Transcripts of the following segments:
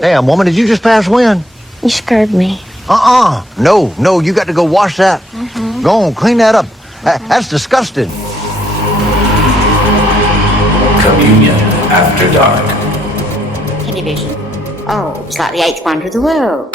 Damn, woman, did you just pass wind? You scared me. No, you got to go wash that. Go on, clean that up. That's disgusting. Communion After Dark. Television. Oh, it's like the eighth wonder of the world.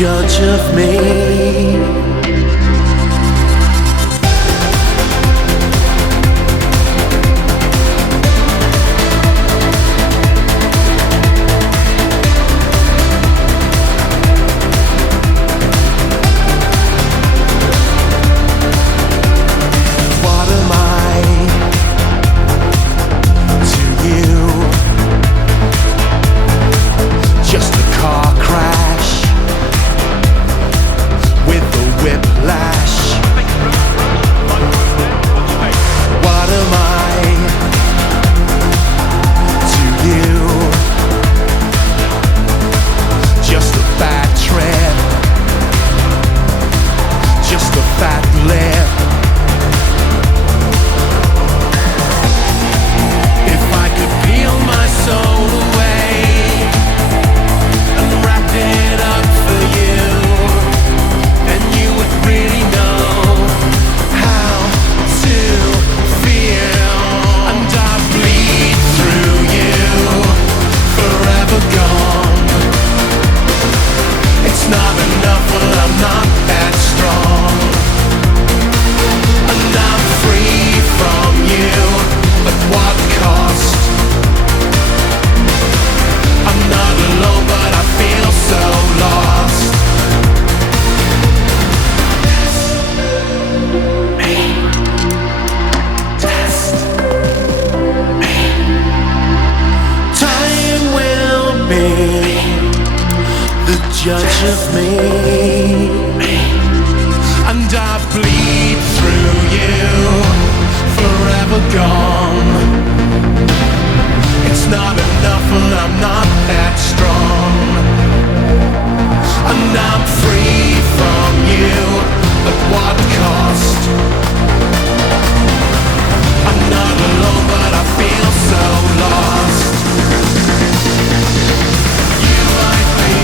Judge of me. Judge of me, and I bleed through you, forever gone. It's not enough and I'm not that strong, and I'm free from you, at what cost? I'm not alone but I feel so lost. You might be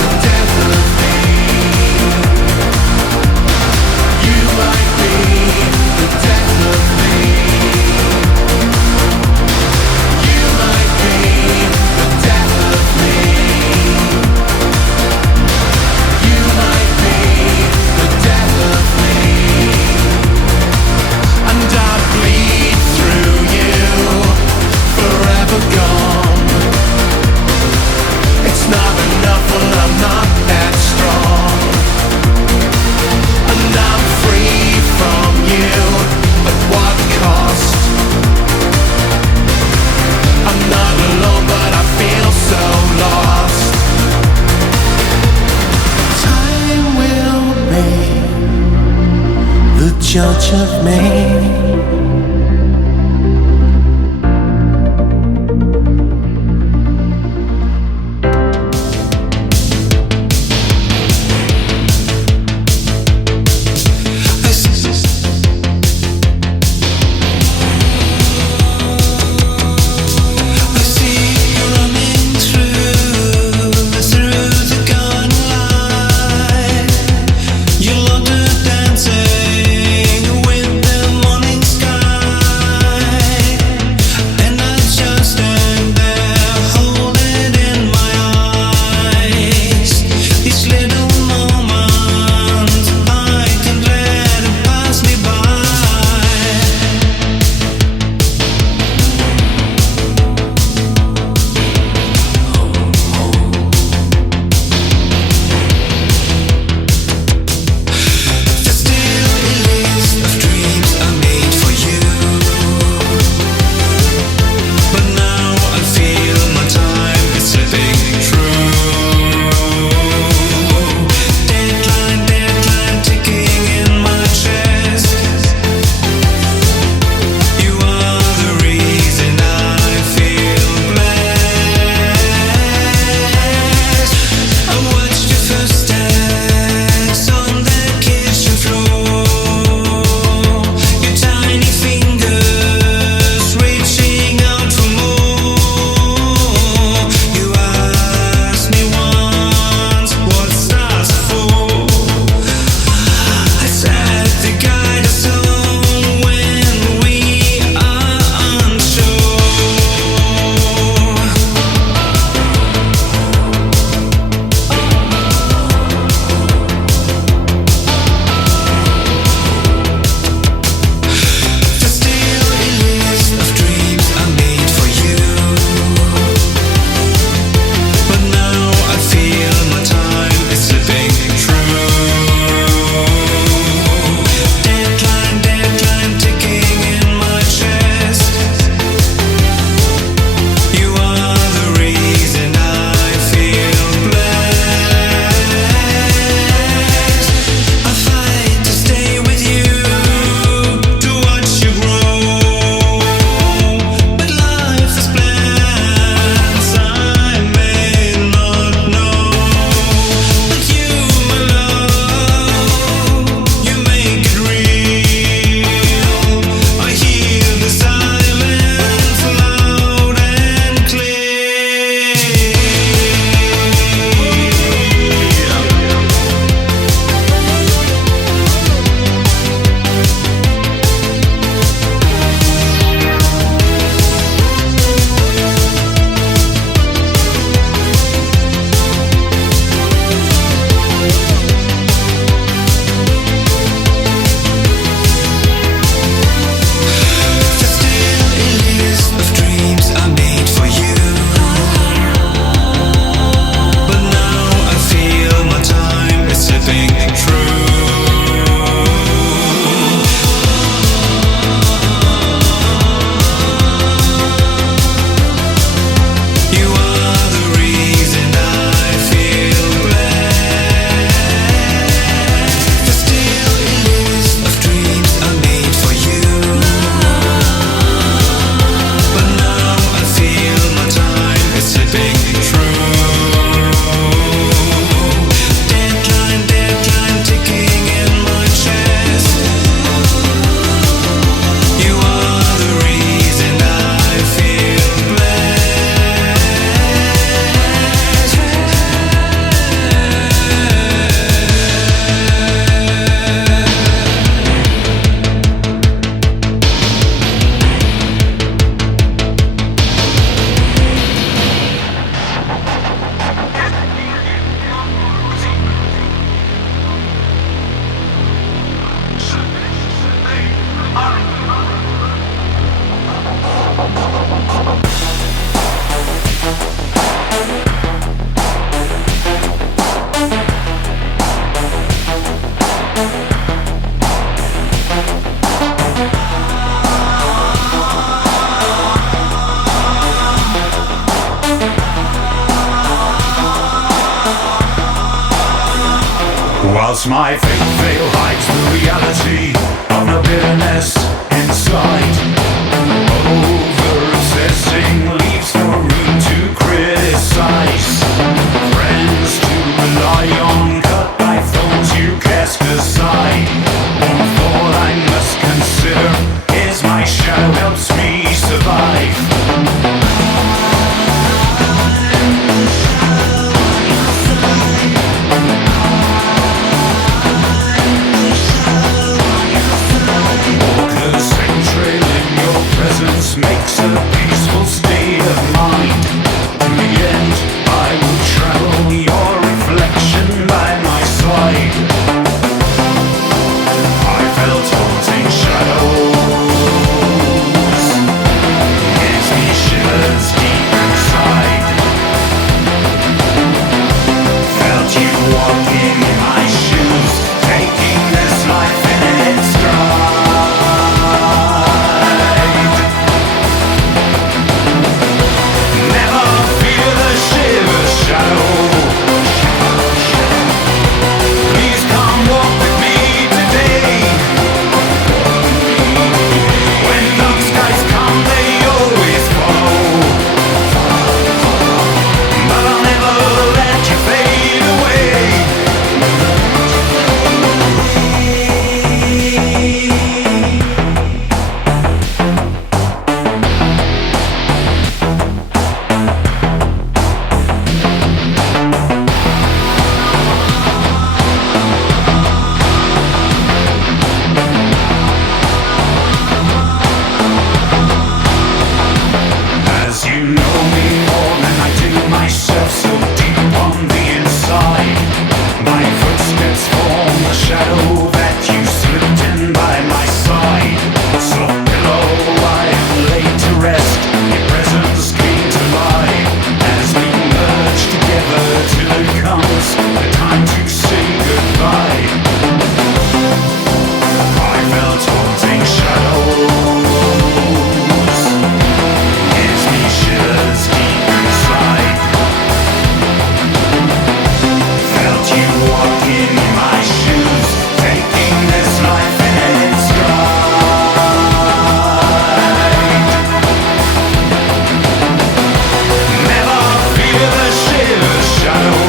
the death of me. You might be the death of me. You might be the death of me. You might be the death of me. judge of me. Dancing with the morning 'cause my fake veil hides the reality of no bitterness inside. Over-obsessing leaves no room to criticize. Friends to rely on, cut by thorns you cast aside. One thought I must consider is my shadow helps me survive. Walk the same trail in your presence makes a peaceful state of mind. To the end, I will travel your reflection by my side. I felt haunting shadows, gives me shivers deep inside. Felt you walking in my shoes, taking this life in its stride. Never fear the shiver shadow. Please come walk with me today. When dark skies come, they always follow. But I'll never let you fade away. As you know me more than I do myself, so deep on the inside, my footsteps form the shadow that you slipped in by my side. Soft pillow, I am laid to rest. Your presence came to life as we merge together till it comes the time to say goodbye. I felt haunting shadows, gives me shivers deep inside. Felt you walking in my shoes, taking this life in its stride. Never fear the shiver shadow.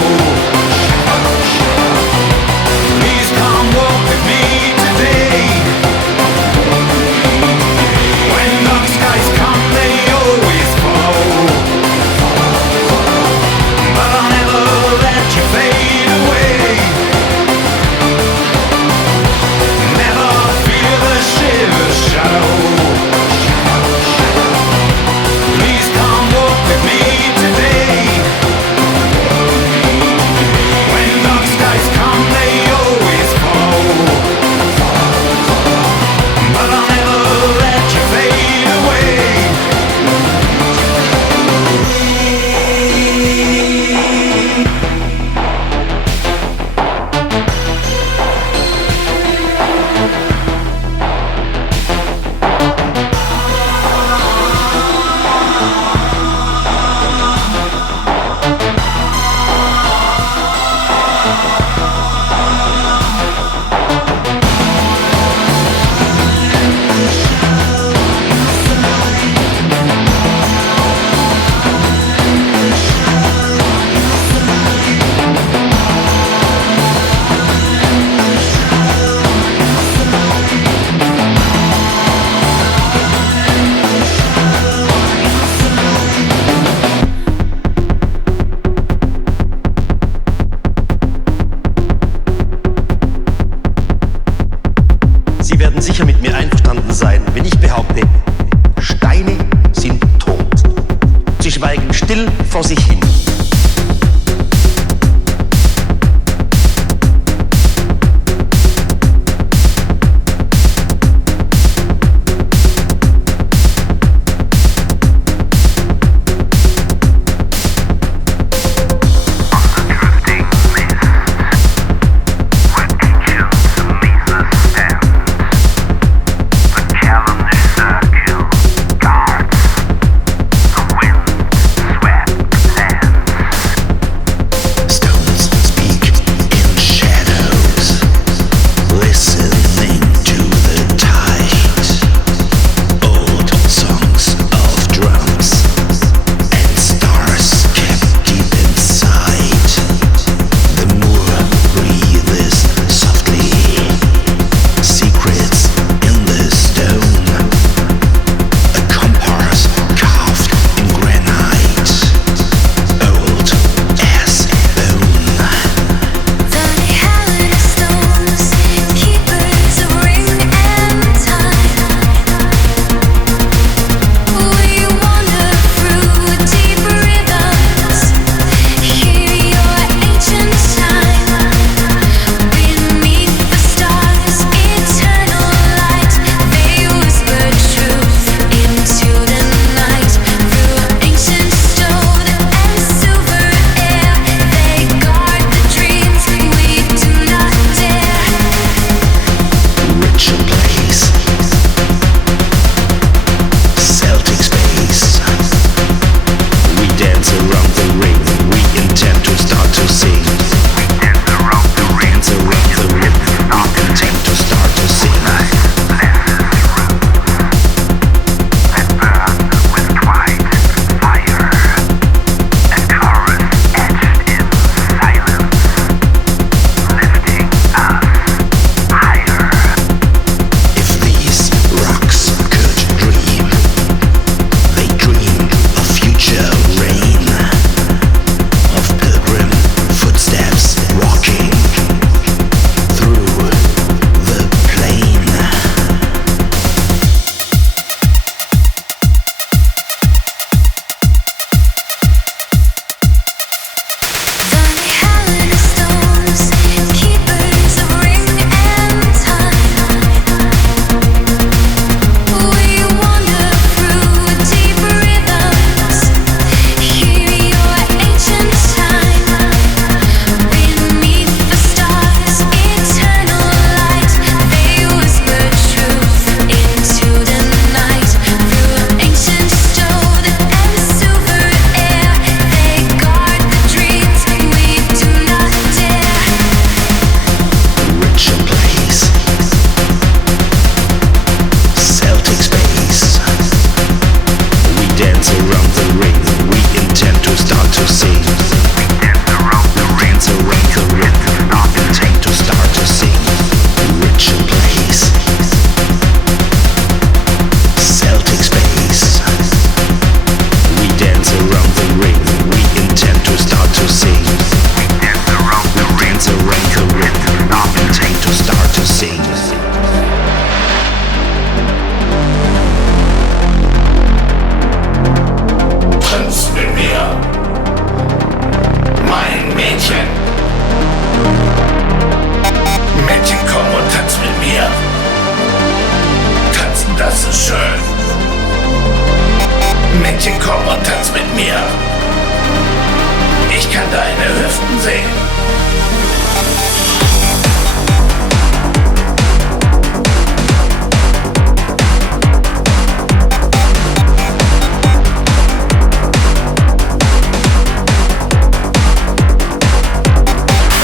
Please come walk with me today. When dark skies come, they always follow. But I'll never let you fade away. Never fear the shiver shadow. Please come walk with me today. When dark skies come, they always follow. But I'll never let you fade away. Sie werden sicher mit mir einverstanden sein, wenn ich behaupte, Steine sind tot. Sie schweigen still vor sich hin. Callanish circle guards the wind swept lands. Hüften sehen.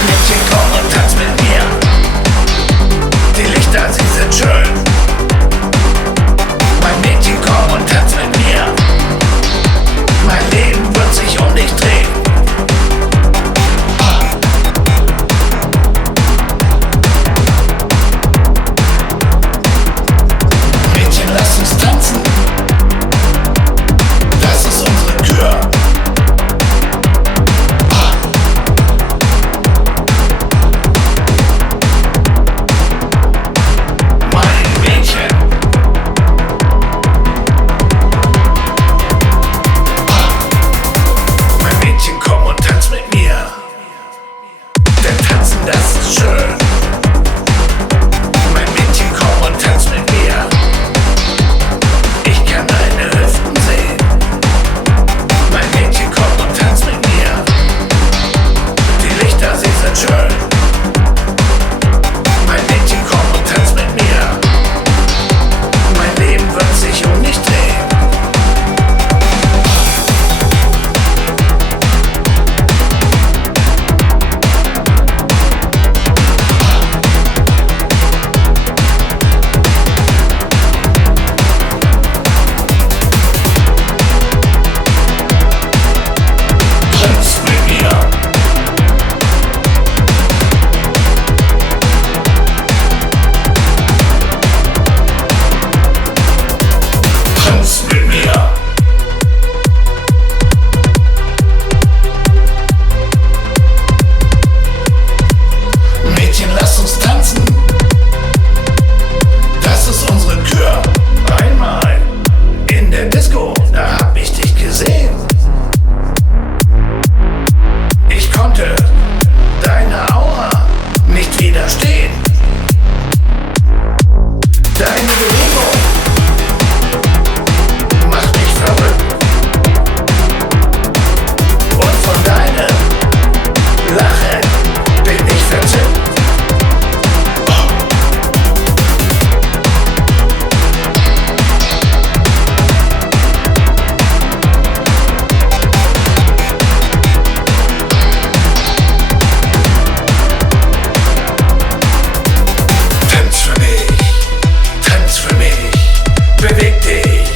Mädchen, komm und tanz mit mir. Die Lichter, sie sind schön. Mein Mädchen, komm und tanz mit mir. Mein Leben wird sich um dich drehen. Mädchen, lass uns tanzen. Das ist unsere Kür. Mein Mädchen. Mein Mädchen, komm und tanz mit mir. Denn tanzen, das ist schön. Mein Mädchen, komm und tanz mit mir. Ich kann deine Hüften sehen. Mein Mädchen, komm und tanz mit mir. Die Lichter, sie sind schön. Mein Mädchen, komm und tanz mit mir. Mein Leben wird sich um dich drehen. Tanz mit mir. Tanz mit mir. Mädchen, lass uns tanzen. Das ist unsere Kür. Einmal in der Disco, da hab ich dich gesehen. Ich konnte deiner Aura nicht widerstehen. Deine Bewegung macht mich verrückt. Und von deinem Lachen bin ich verzückt. Tanz für mich, tanz für mich, beweg dich,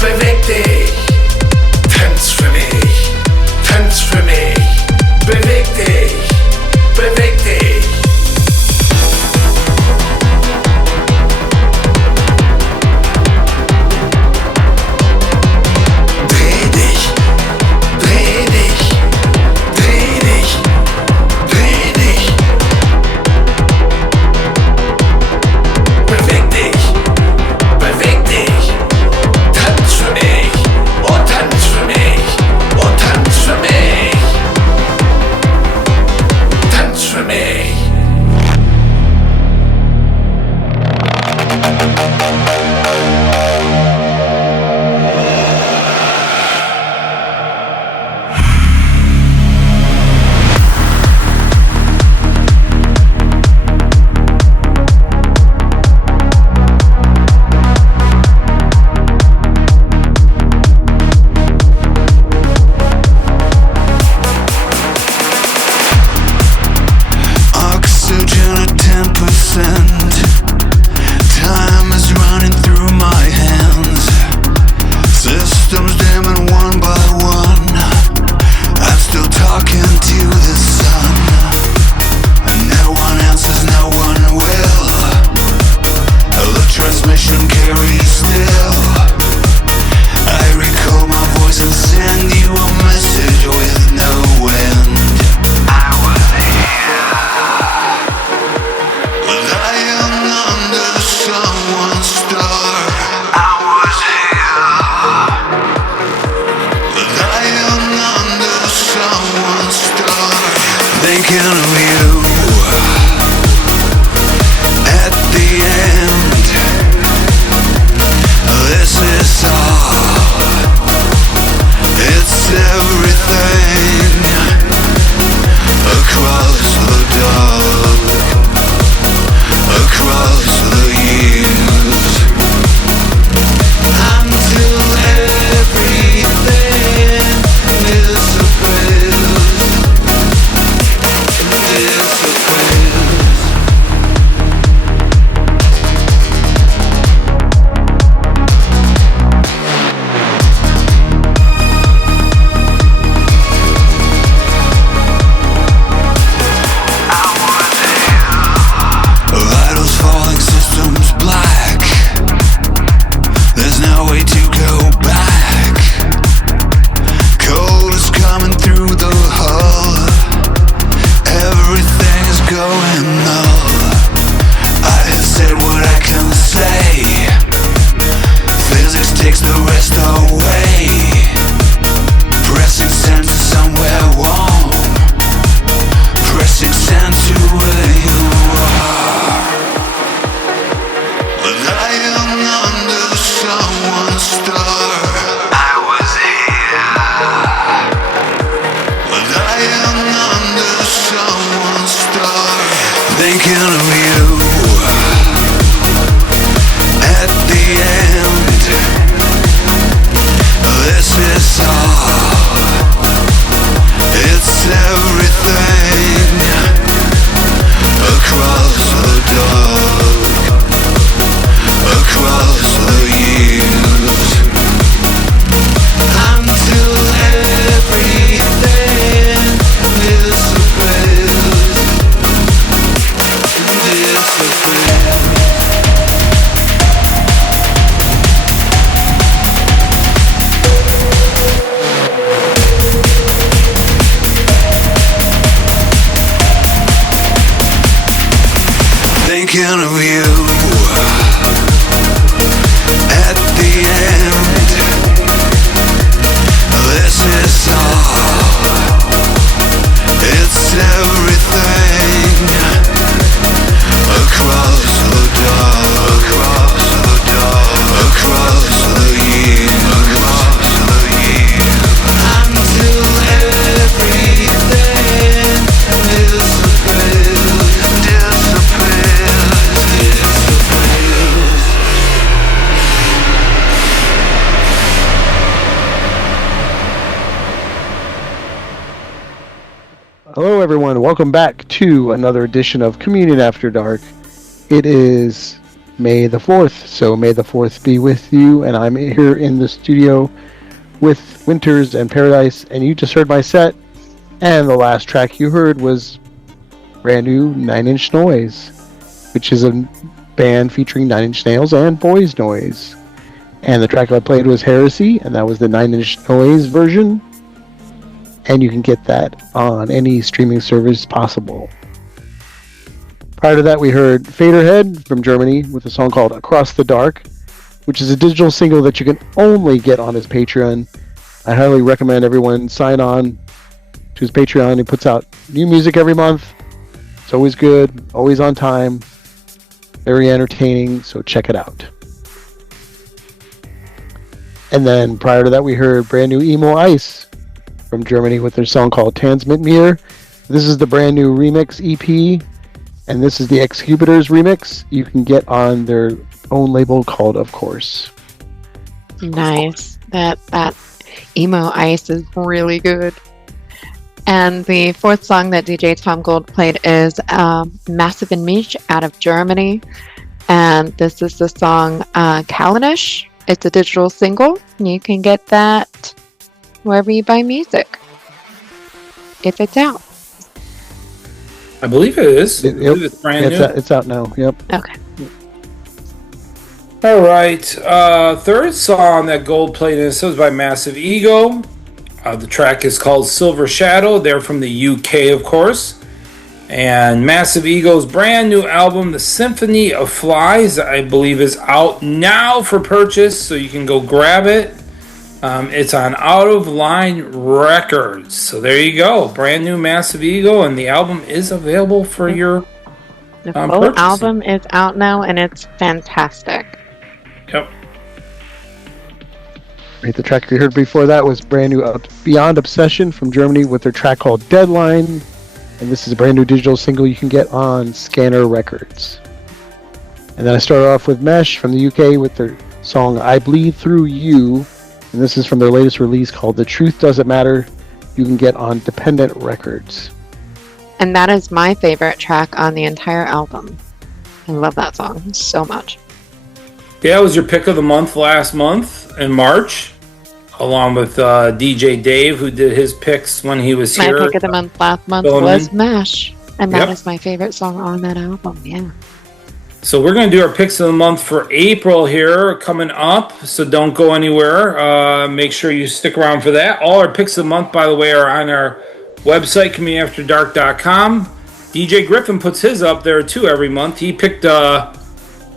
beweg dich. Tanz für mich, tanz für mich, beweg dich, beweg dich. Dreh dich, dreh dich, dreh dich, dreh dich. Beweg dich, beweg dich. Tanz für mich, oh tanz für mich, oh tanz für mich. Tanz für mich. Oxygen at 10%. Time is running through my hands. Systems dimming one by one. I'm still talking to the sun. And no one answers, no one will. The transmission carries still. I recall my voice and send you a message with no end. I was lying under someone's star. I was lying under someone's star. Thinking of you at the end. This is all. It's everything. thinking of you at the end. This is all, it's everything across the dark, across the years, until everything disappears. Thinking of you at the end. This is all, it's everything across the dark, across the dark, across the years, across the years, until everything disappears, disappears, disappears. Hello, everyone. Welcome back to another edition of Communion After Dark. It is May the 4th, so May the 4th be with you. And I'm here in the studio with Winters and Paradise. And you just heard my set. And the last track you heard was brand new 9 Inch Noise, which is a band featuring 9 Inch Nails and Boys Noise. And the track I played was Heresy, and that was the 9 Inch Noise version. And you can get that on any streaming service possible. Prior to that, we heard Faderhead from Germany with a song called Across the Dark, which is a digital single that you can only get on his Patreon. I highly recommend everyone sign on to his Patreon. He puts out new music every month. It's always good, always on time, very entertaining, so check it out. And then prior to that, we heard brand new Emoice from Germany with their song called Tanz mit mir. This is the brand new remix EP, and this is the eXcubitors remix. You can get on their own label called Of Course. Nice. That Emoice is really good. And the fourth song that DJ Tom Gold played is Massiv and Mensch out of Germany. And this is the song Callanish. It's a digital single. You can get that wherever you buy music, if it's out. I believe it is. I believe it's brand new. It's out now. Yep. Okay. All right. Third song that Gold played in this was by Massive Ego. The track is called Silver Shadow. They're from the UK, of course. And Massive Ego's brand new album, The Symphony of Flies, I believe is out now for purchase, so you can go grab it. It's on Out of Line Records. So there you go. Brand new Massive Ego, and the album is available for your The full album is out now, and it's fantastic. Yep. Right, the track you heard before that was brand new Beyond Obsession from Germany with their track called Deadline. And this is a brand new digital single you can get on Scanner Records. And then I started off with Mensch from the UK with their song I Bleed Through You. And this is from their latest release called The Truth Doesn't Matter. You can get on Dependent Records. And that is my favorite track on the entire album. I love that song so much. Yeah, it was your pick of the month last month in March, along with DJ Dave, who did his picks when he was here. My pick of the month last month was Mensch. And that is my favorite song on that album, yeah. So we're going to do our picks of the month for April here coming up, so don't go anywhere. Make sure you stick around for that. All our picks of the month, by the way, are on our website, communityafterdark.com. DJ Griffin puts his up there too every month. He picked,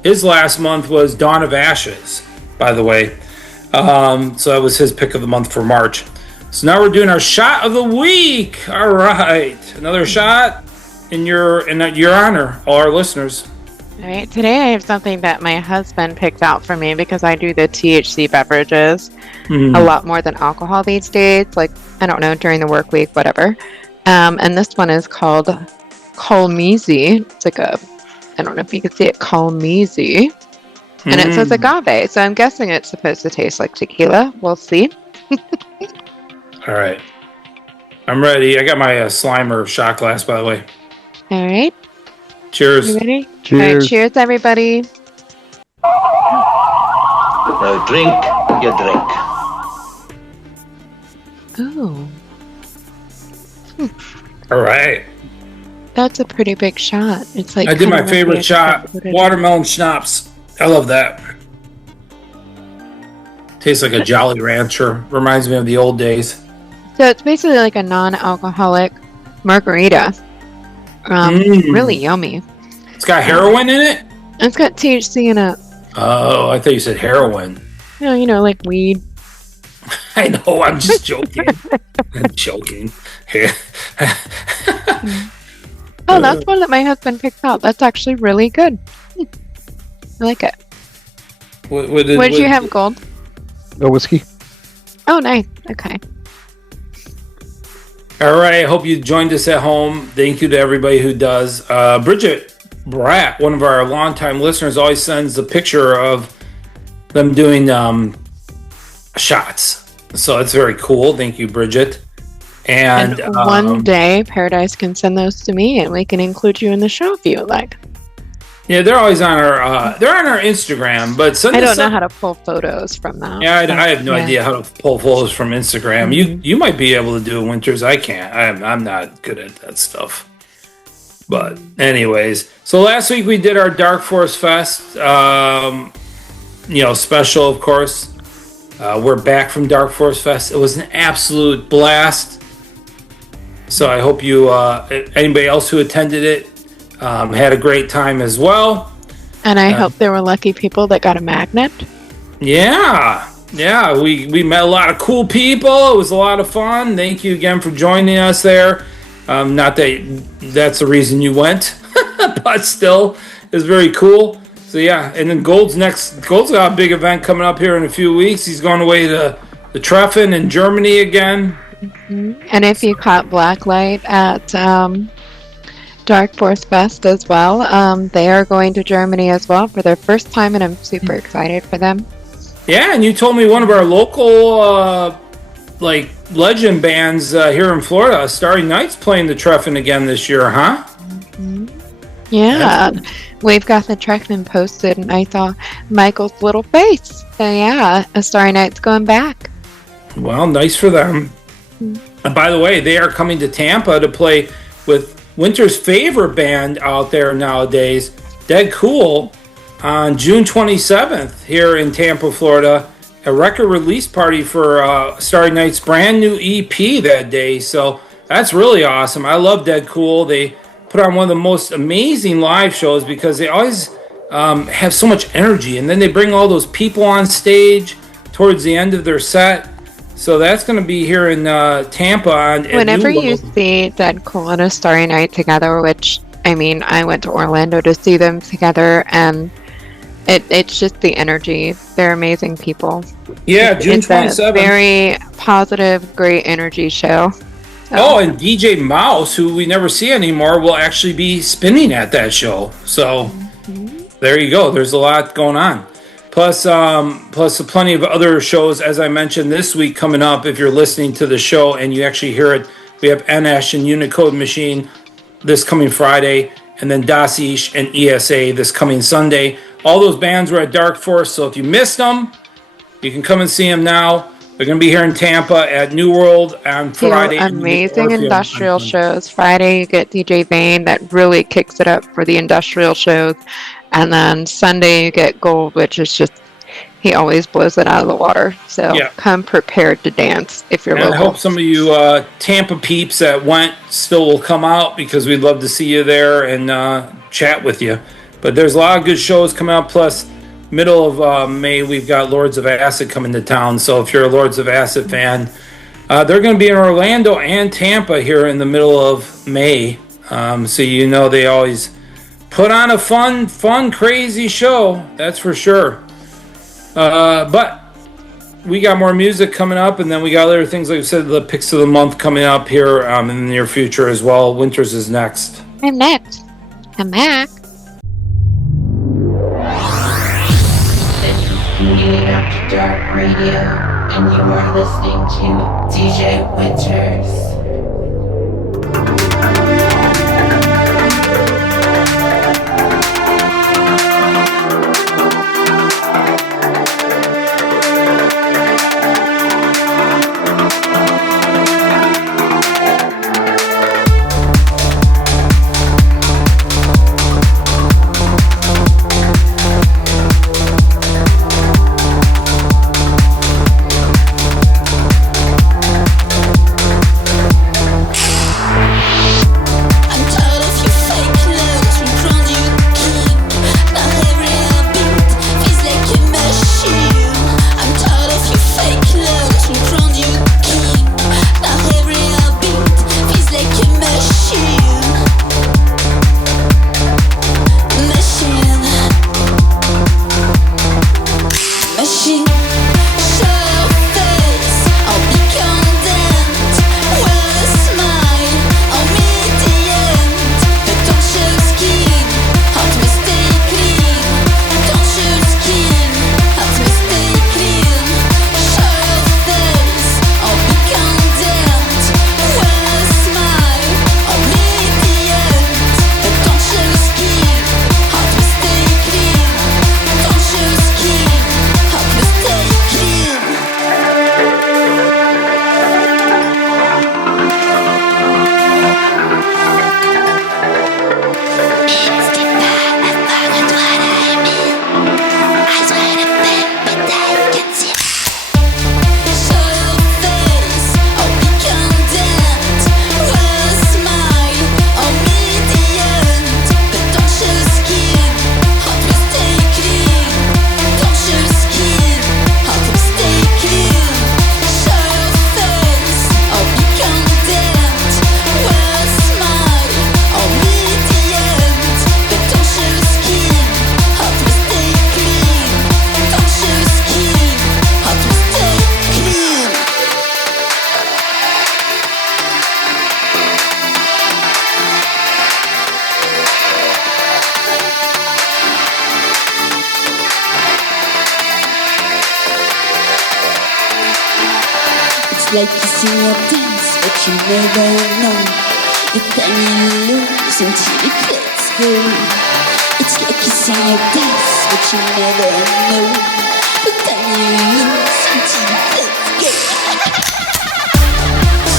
his last month was Dawn of Ashes, by the way. So that was his pick of the month for March. So now we're doing our shot of the week. All right, another shot in your honor, all our listeners. All right, today I have something that my husband picked out for me because I do the THC beverages a lot more than alcohol these days. Like, I don't know, during the work week, whatever. And this one is called Colmeasy. It's like a, I don't know if you can see it, Colmeasy. And it says agave, so I'm guessing it's supposed to taste like tequila. We'll see. All right. I'm ready. I got my Slimer shot glass, by the way. All right. Cheers. You ready? Cheers. All right, cheers, everybody. Now drink your drink. Oh, All right. that's a pretty big shot. It's like I did kinda my like favorite the shot, extracted- watermelon schnapps. I love that. Tastes like a Jolly Rancher. Reminds me of the old days. So it's basically like a non-alcoholic margarita. Really yummy. It's got heroin in it? It's got THC in it. Oh, I thought you said heroin. You know, like weed. I know, I'm just joking. I'm joking. Oh, that's one that my husband picked out. That's actually really good. I like it. What Did you have, Gold? No whiskey. Oh, nice. Okay. All right, I hope you joined us at home. Thank you to everybody who does. Bridget Bratt, one of our longtime listeners, always sends a picture of them doing shots. So it's very cool. Thank you, Bridget. And one day, Paradise can send those to me, and we can include you in the show if you would like. yeah, they're always on our Instagram, but I don't know how to pull photos from that. Yeah, I have no idea how to pull photos from Instagram. You might be able to do it, Winters. I can't. I'm not good at that stuff. But anyways, so last week we did our Dark Forest Fest, special, of course. We're back from Dark Forest Fest. It was an absolute blast. So I hope you, anybody else who attended it, had a great time as well. And I hope there were lucky people that got a magnet. Yeah, we met a lot of cool people. It was a lot of fun. Thank you again for joining us there. Not that that's the reason you went, but still, it's very cool. So yeah, and then Gold's got a big event coming up here in a few weeks. He's going away to the Treffen in Germany again. And if you caught Blacklight at Dark Forest Fest as well, they are going to Germany as well for their first time, and I'm super excited for them. Yeah, and you told me one of our local legend bands here in Florida, Starry Night's playing the Treffen again this year, huh? Yeah, we've got the Treffen posted, and I saw Michael's little face. So yeah, a Starry Night's going back. Well, nice for them. And by the way, they are coming to Tampa to play with Winter's favorite band out there nowadays, Dead Cool, on June 27th here in Tampa, Florida. A record release party for Starry Night's brand new EP that day. So that's really awesome. I love Dead Cool. They put on one of the most amazing live shows because they always have so much energy. And then they bring all those people on stage towards the end of their set. So that's going to be here in Tampa. Whenever you see Dead Cool and a Starry Night together, which, I mean, I went to Orlando to see them together, and it's just the energy. They're amazing people. Yeah, June 27th. It's a very positive, great energy show. So. Oh, and DJ Mouse, who we never see anymore, will actually be spinning at that show. So there you go. There's a lot going on. Plus plenty of other shows, as I mentioned this week coming up. If you're listening to the show and you actually hear it, we have NNH and Unicode Machine this coming Friday, and then Das Ish and ESA this coming Sunday. All those bands were at Dark Forest, so if you missed them, you can come and see them now. They're going to be here in Tampa at New World on Friday. Amazing industrial shows. Friday, you get DJ Vane that really kicks it up for the industrial shows. And then Sunday, you get Gold, which is just, he always blows it out of the water. So come prepared to dance if you're local. I hope some of you Tampa peeps that went still will come out, because we'd love to see you there and chat with you. But there's a lot of good shows coming out. Plus, middle of May, we've got Lords of Acid coming to town. So if you're a Lords of Acid fan, they're going to be in Orlando and Tampa here in the middle of May. So you know they always put on a fun, crazy show. That's for sure. But we got more music coming up, and then we got other things, like I said, the picks of the month coming up here in the near future as well. Winters is next. I'm next. I'm back. This is Community After Dark Radio, and you are listening to DJ Winters. like you see your dance, but you never know the time you lose until it lets go. It's like you see your dance, but you never know the time you lose until it lets go.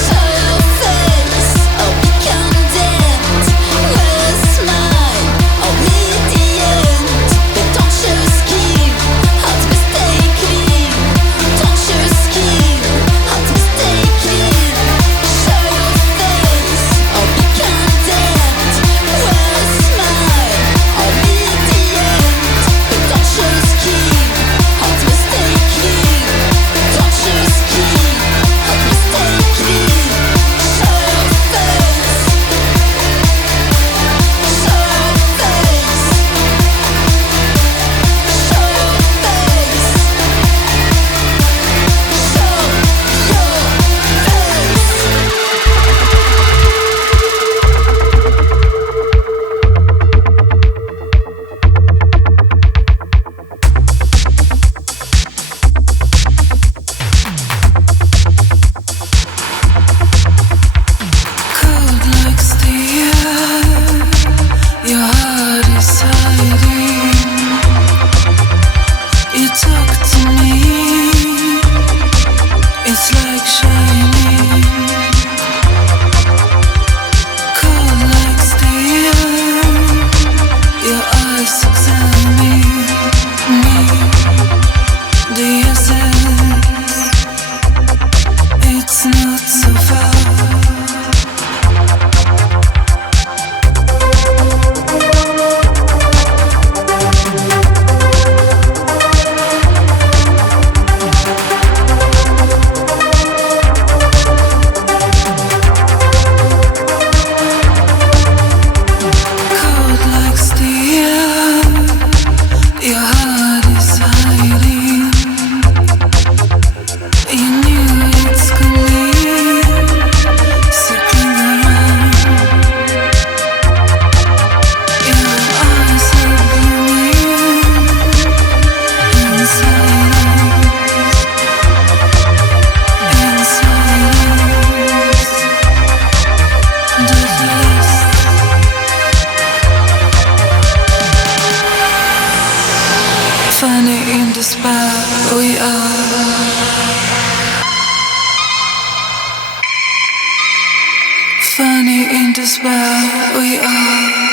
Show your face or become dead. Wear a smile or meet the end, but don't show skin, heart mistakenly. Don't show skin, heart mistakenly. Show your face or become dead. Wear a smile or meet the end, but don't show skin, heart mistakenly. Funny in despair we are.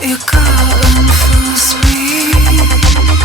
You're caught in full speed.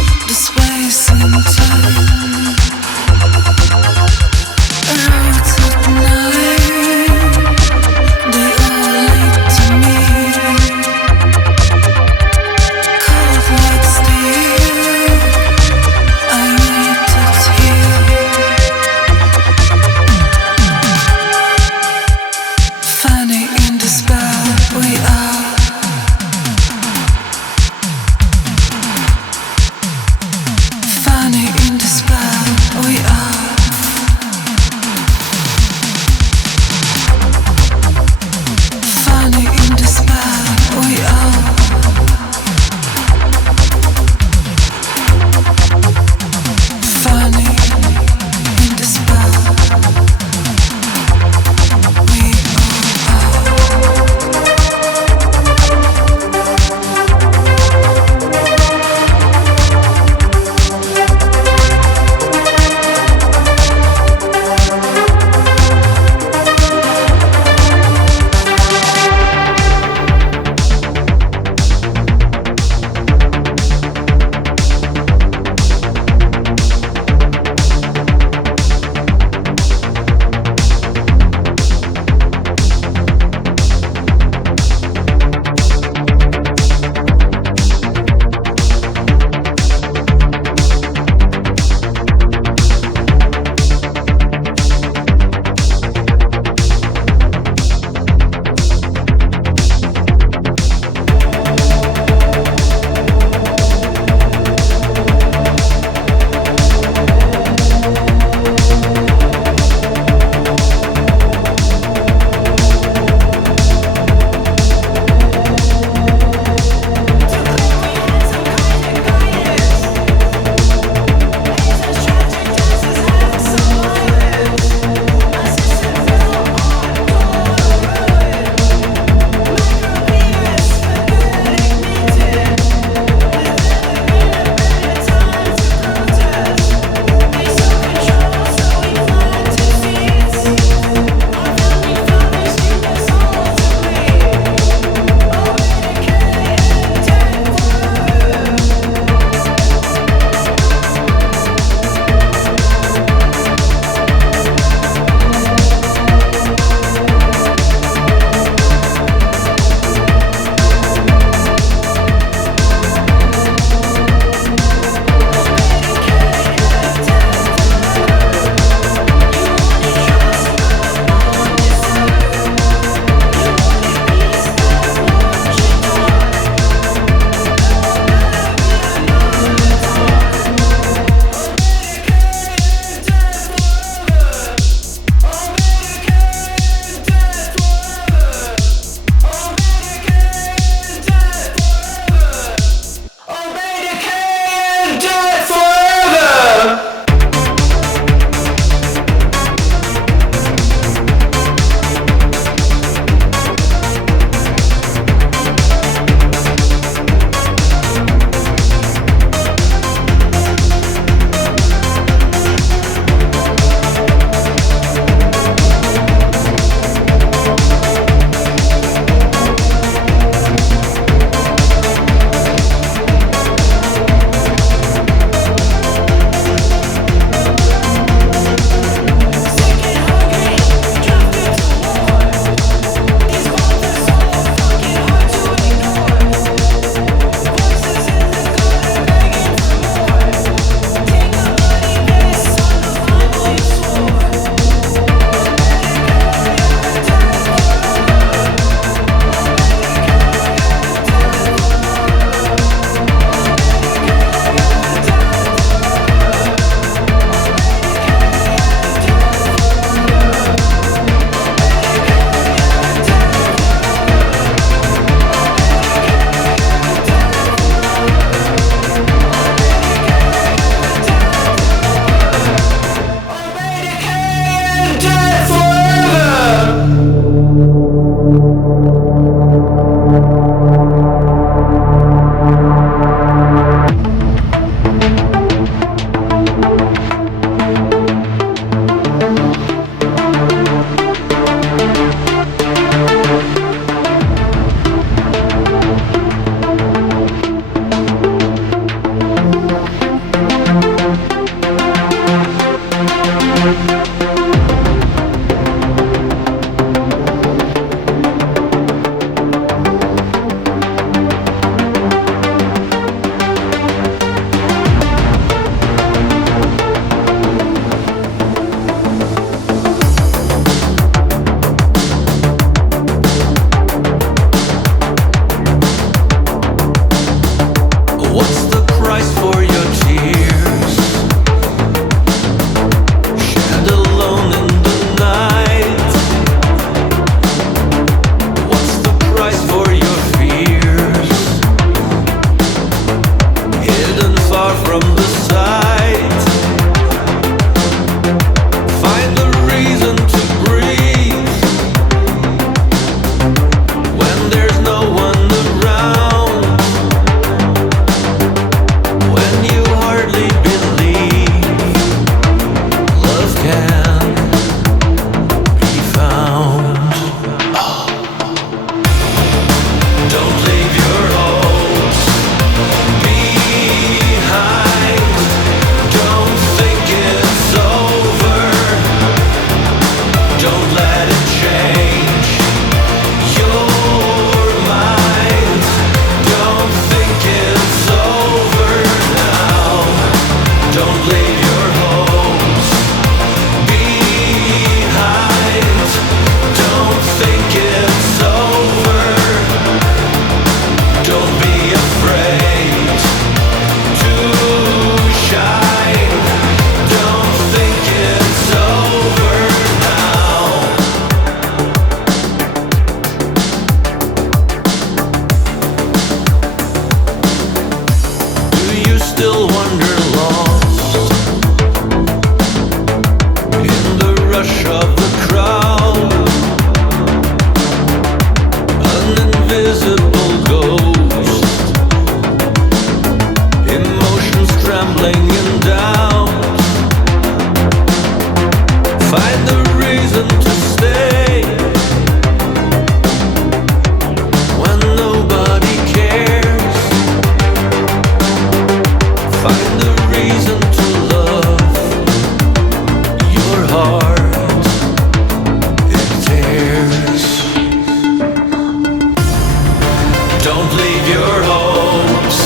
Don't leave your hopes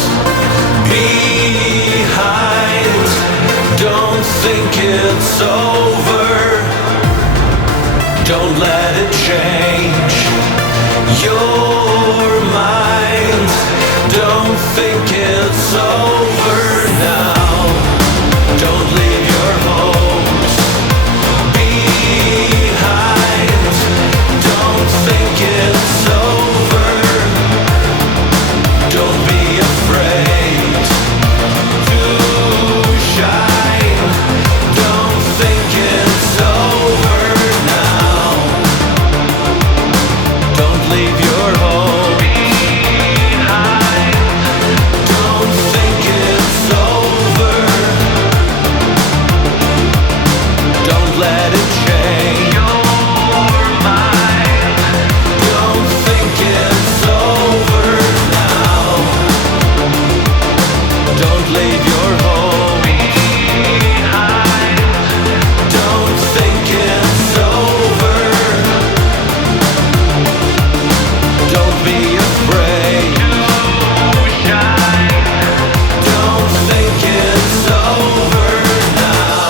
behind. Don't think it's over. Don't let it change your mind. Don't think it's over now. Don't leave your hopes behind. Don't think it's over. Don't be afraid to shine. Don't think it's over now. Don't leave your hopes behind. Don't think it's over. Don't let it change your mind. Don't think it's over now. Don't leave your home behind. Don't think it's over. Don't be afraid to shine. Don't think it's over now.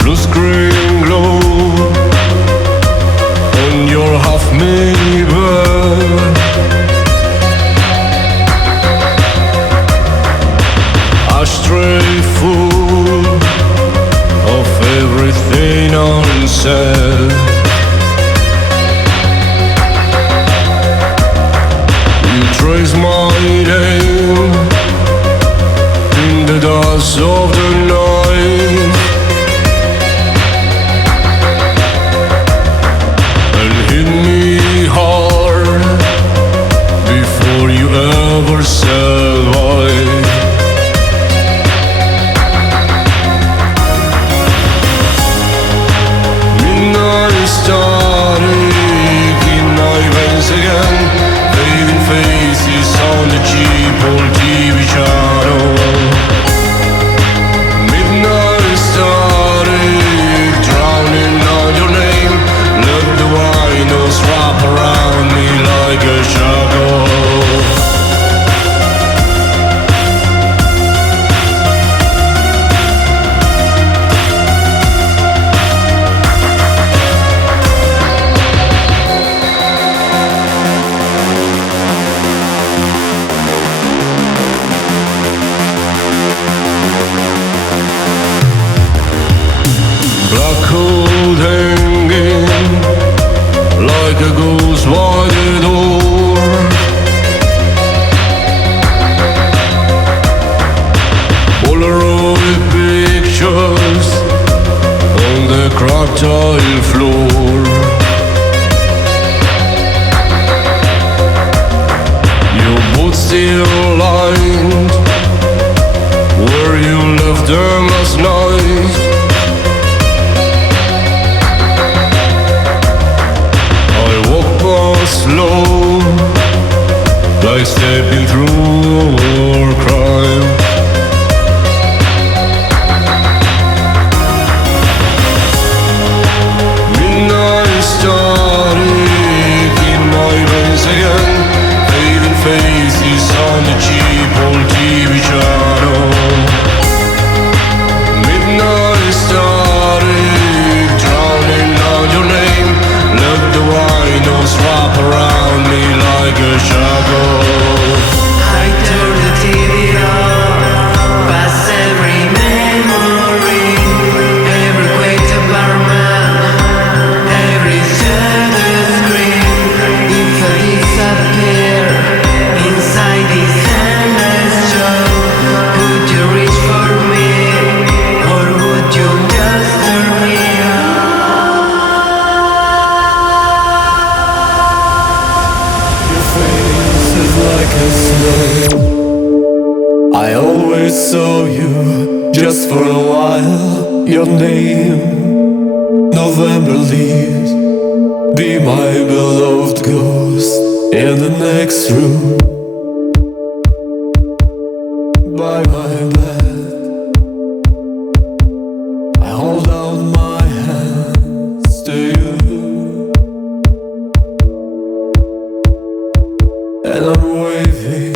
Blue screen glow on your half minibird. Ashtray full of everything unsaid. You trace my name in the dust of the night. And hit me hard before you ever said why. Midnight static in my veins again, fading faces on the cheap old TV channel. Midnight static drowning on your name. Let the winos wrap around me like a shadow. Black coat hanging like a ghost by the door. Polaroid pictures on the cracked tile floor. Your boots still lined where you left them last night. I walk past slow, like stepping through a war crime. Midnight static in my veins again, fading faces on the cheap old TV channel. Midnight static drowning out your name. Let the winos wrap around me like a shadow. I turn the TV on. know I always saw you just for a while. Your name, November leaves. Be my beloved ghost in the next room. By my bed, I hold out my hands to you, and I'm waving.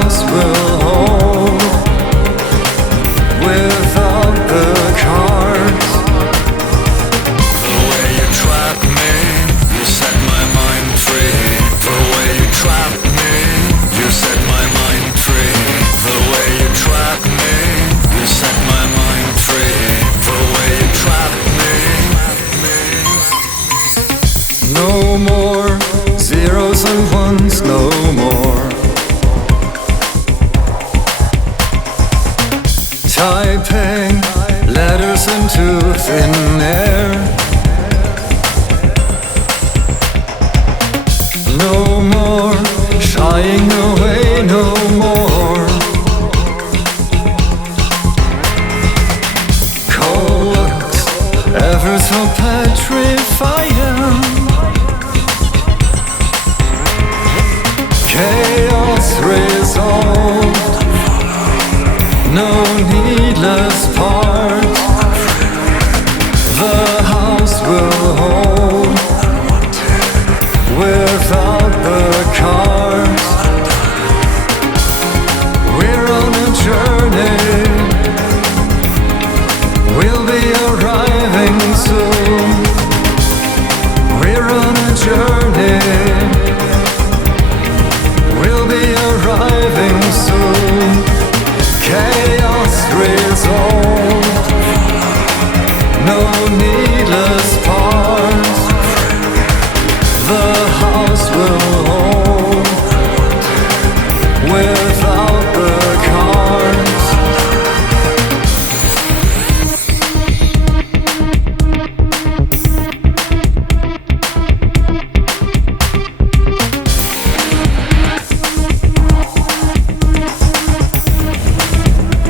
house will hold without the cards. The way you trap me, you set my mind free. The way you trap me, you set my mind free. The way you trap me, you set my mind free. The way you trap me. No more zeros and ones, no more. Typing letters into thin air. No more shying away, no more. Cold looks, ever so petrifying. Chaos resolved, no needless part. The house will hold without the cards. We're on a journey, we'll be arriving soon. We're on a journey, we'll be arriving soon. Chaos resolved, no needless parts. The house will hold without the cards.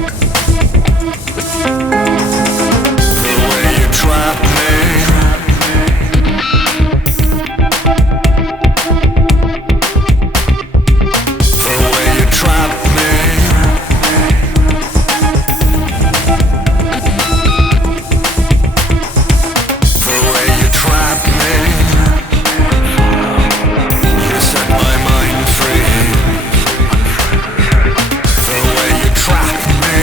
The way you trap me, the way you trap me, the way you trap me. You set my mind free. The way you trap me,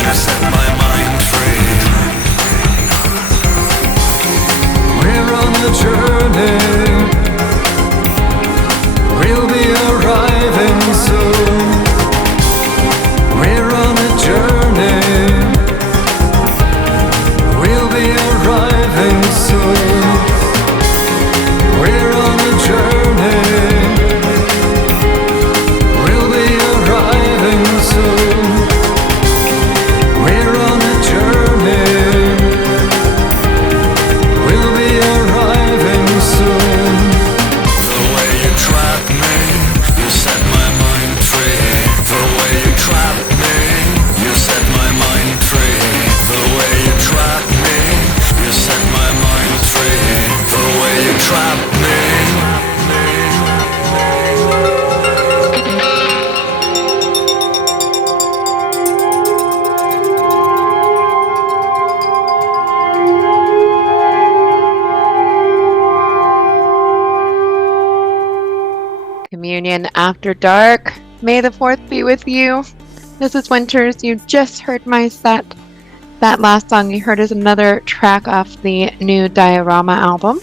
you set my mind free. We're on a journey, we'll be arriving soon. We're on a journey, we'll be arriving soon. We're on a journey, we'll be arriving soon. We're on a journey, we'll be arriving soon. The way you trap me, you set my mind free. The way you trap me, you set my mind free. The way you trap me, you set my mind free. The way you trap me. Communion After Dark. May the 4th be with you. This is Winters. You just heard my set. That last song you heard is another track off the new Diorama album,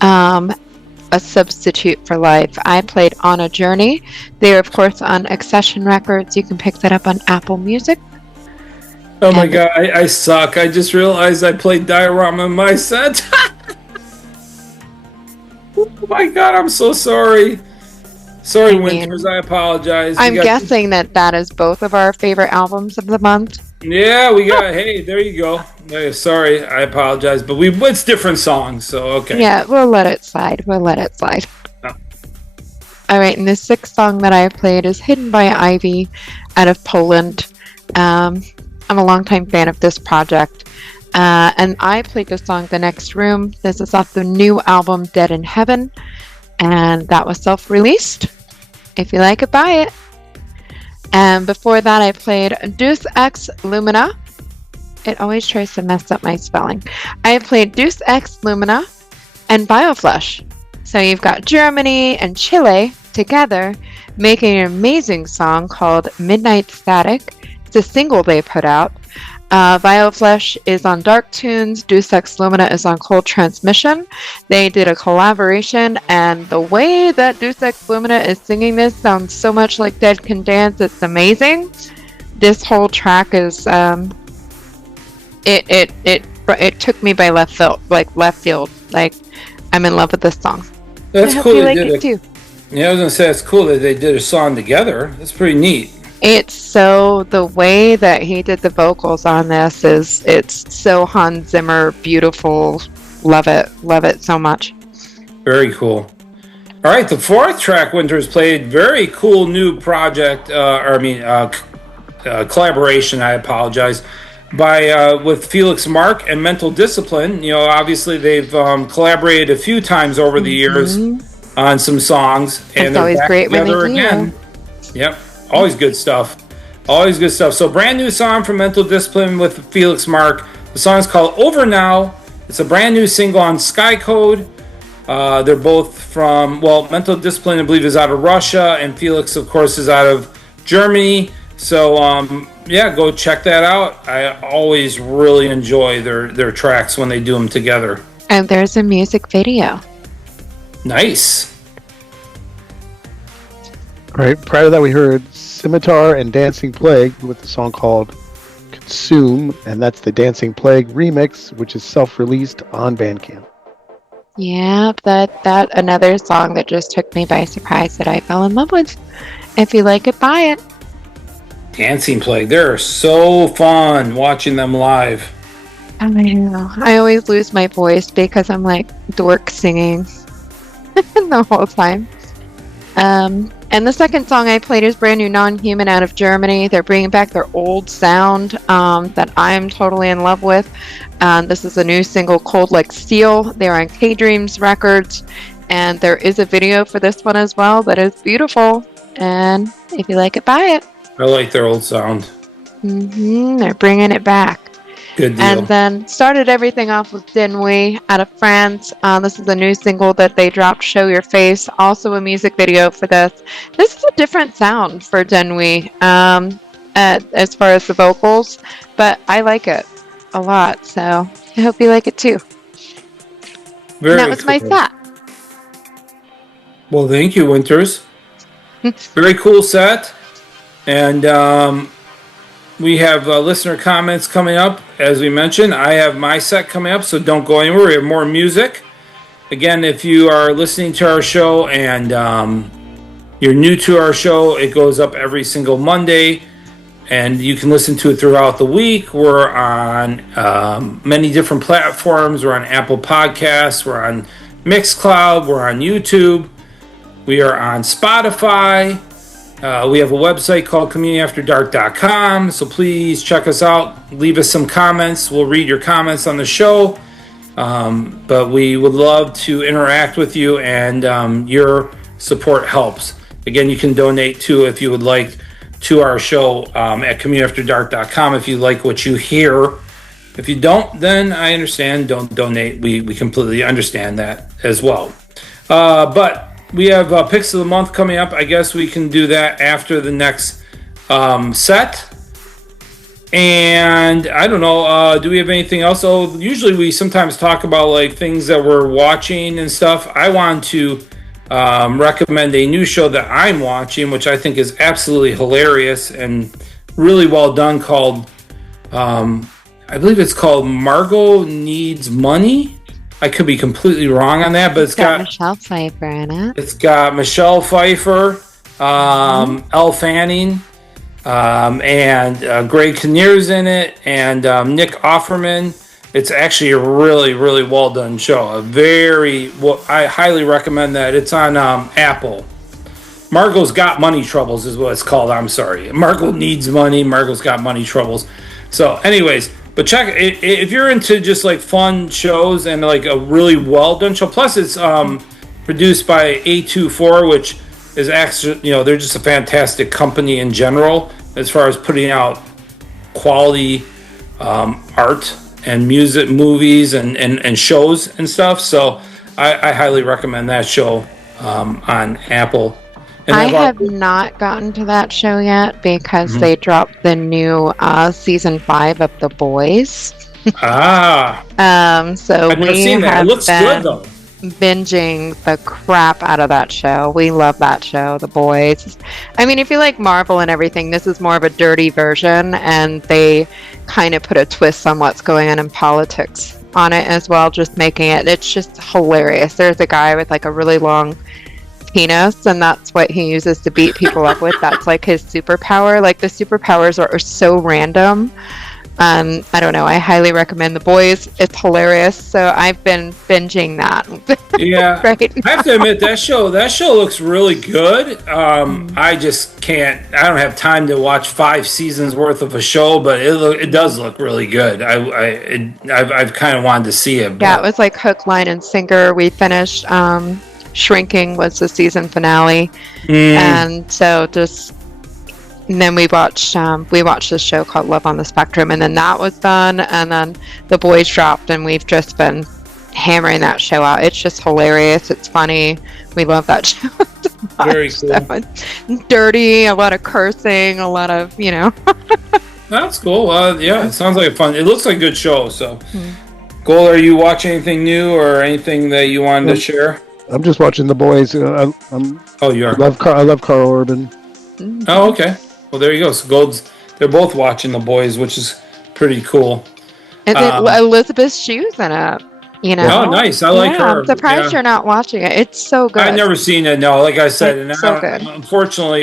A Substitute for Life. I played On a Journey. They're, of course, on Accession Records. You can pick that up on Apple Music. Oh my god, I suck. I just realized I played Diorama in my set. Oh my god, I'm so sorry. Sorry, Winters, I apologize. I'm guessing that is both of our favorite albums of the month. Yeah, we got. Hey, there you go. Hey, sorry, I apologize, but it's different songs, so okay. Yeah, we'll let it slide. We'll let it slide. Oh. All right, and the 6th song that I played is Hidden by Ivy out of Poland. I'm a longtime fan of this project. And I played the song The Next Room. This is off the new album Dead in Heaven. And that was self-released. If you like it, buy it. And before that, I played Deus Ex Lumina. It always tries to mess up my spelling. I played Deus Ex Lumina and Vioflesh. So you've got Germany and Chile together, making an amazing song called Midnight Static. It's a single they put out. Vioflesh is on Dark Tunes, Deus Lumina is on Cold Transmission. They did a collaboration, and the way that Deus Lumina is singing this sounds so much like Dead Can Dance. It's amazing. This whole track is it took me by left field. Like I'm in love with this song. That's I cool. hope you They like did it too. Yeah, I was gonna say it's cool that they did a song together. That's pretty neat. It's so the way that he did the vocals on this it's so Hans Zimmer beautiful. Love it so much. Very cool. All right, the fourth track Winters played, very cool new project, collaboration. I apologize, by with Felix Mark and Mental Discipline. You know, obviously they've collaborated a few times over the years on some songs, and It's they're always back great when they together do. again. Yep, always good stuff. Always good stuff. So brand new song from Mental Discipline with Felix Mark. The song is called Over Now. It's a brand new single on Skycode. They're both from, Mental Discipline, I believe, is out of Russia, and Felix, of course, is out of Germany. So, go check that out. I always really enjoy their tracks when they do them together. And there's a music video. Nice. All right, prior to that, we heard Scimitar and Dancing Plague with the song called Consume, and that's the Dancing Plague remix, which is self-released on Bandcamp. Yeah, that another song that just took me by surprise that I fell in love with. If you like it, buy it. Dancing Plague. They're so fun watching them live. I know. I always lose my voice because I'm like dork singing the whole time. And the second song I played is brand new Non-Human out of Germany. They're bringing back their old sound that I'm totally in love with. This is a new single, Cold Like Steel. They're on K-Dreams Records, and there is a video for this one as well that is beautiful. And if you like it, buy it. I like their old sound. They're bringing it back. Good deal. And then started everything off with Denuit out of France. This is a new single that they dropped, Show Your Face. Also a music video for this. This is a different sound for Denuit as far as the vocals, but I like it a lot, so I hope you like it too. Very And that was my cool. set. Well, thank you, Winters. Very cool set. And we have listener comments coming up. As we mentioned, I have my set coming up, so don't go anywhere. We have more music. Again, if you are listening to our show and you're new to our show, it goes up every single Monday, and you can listen to it throughout the week. We're on many different platforms. We're on Apple Podcasts. We're on Mixcloud. We're on YouTube. We are on Spotify. We have a website called communityafterdark.com, so please check us out. Leave us some comments. We'll read your comments on the show. But we would love to interact with you, and your support helps. Again, you can donate too if you would like to our show at communityafterdark.com if you like what you hear. If you don't, then I understand. Don't donate. We completely understand that as well. But we have Picks of the Month coming up. I guess we can do that after the next set. And I don't know, do we have anything else? Oh, usually we sometimes talk about like things that we're watching and stuff. I want to recommend a new show that I'm watching, which I think is absolutely hilarious and really well done, called, I believe it's called Margot Needs Money. I could be completely wrong on that, but it's got Michelle Pfeiffer in it. It's got Michelle Pfeiffer, Elle Fanning, and Greg Kinnear's in it, and Nick Offerman. It's actually a really, really well done show. I highly recommend that. It's on Apple. Margot's Got Money Troubles is what it's called. I'm sorry. Margot Needs Money. Margot's Got Money Troubles. So, anyways. But check if you're into just like fun shows and like a really well done show. Plus, it's produced by A24, which is actually, they're just a fantastic company in general as far as putting out quality art and music, movies and shows and stuff. So I highly recommend that show on Apple. And I I've have al- not gotten to that show yet because Mhm. they dropped the new season 5 of The Boys. So I've never we seen that. It have looks been good though. binging the crap out of that show. We love that show, The Boys. I mean, if you like Marvel and everything, this is more of a dirty version, and they kind of put a twist on what's going on in politics on it as well, just making it's just hilarious. There's a guy with like a really long penis, and that's what he uses to beat people up with. That's like his superpower. Like the superpowers are so random. I don't know. I highly recommend The Boys. It's hilarious. So I've been binging that. Yeah, Right I have to admit that show looks really good. I just can't. I don't have time to watch 5 seasons worth of a show, but it does look really good. I've kind of wanted to see it. Yeah, it But was like hook, line, and sinker. We finished Shrinking was the season finale, and so and then we watched this show called Love on the Spectrum, and then that was done, and then The Boys dropped, and we've just been hammering that show out. It's just hilarious. It's funny. We love that show. Very cool. So it's dirty, a lot of cursing, a lot of that's cool. Yeah, it sounds like a fun. It looks like a good show. So, Gold, are you watching anything new or anything that you wanted to share? I'm just watching The Boys. You are. I love Carl Urban. Oh, okay. Well, there you go. So they're both watching The Boys, which is pretty cool. And Elizabeth Shue's in it. Oh, nice. I like her. I'm surprised you're not watching it. It's so good. I've never seen it. No, like I said, It's so good. Unfortunately,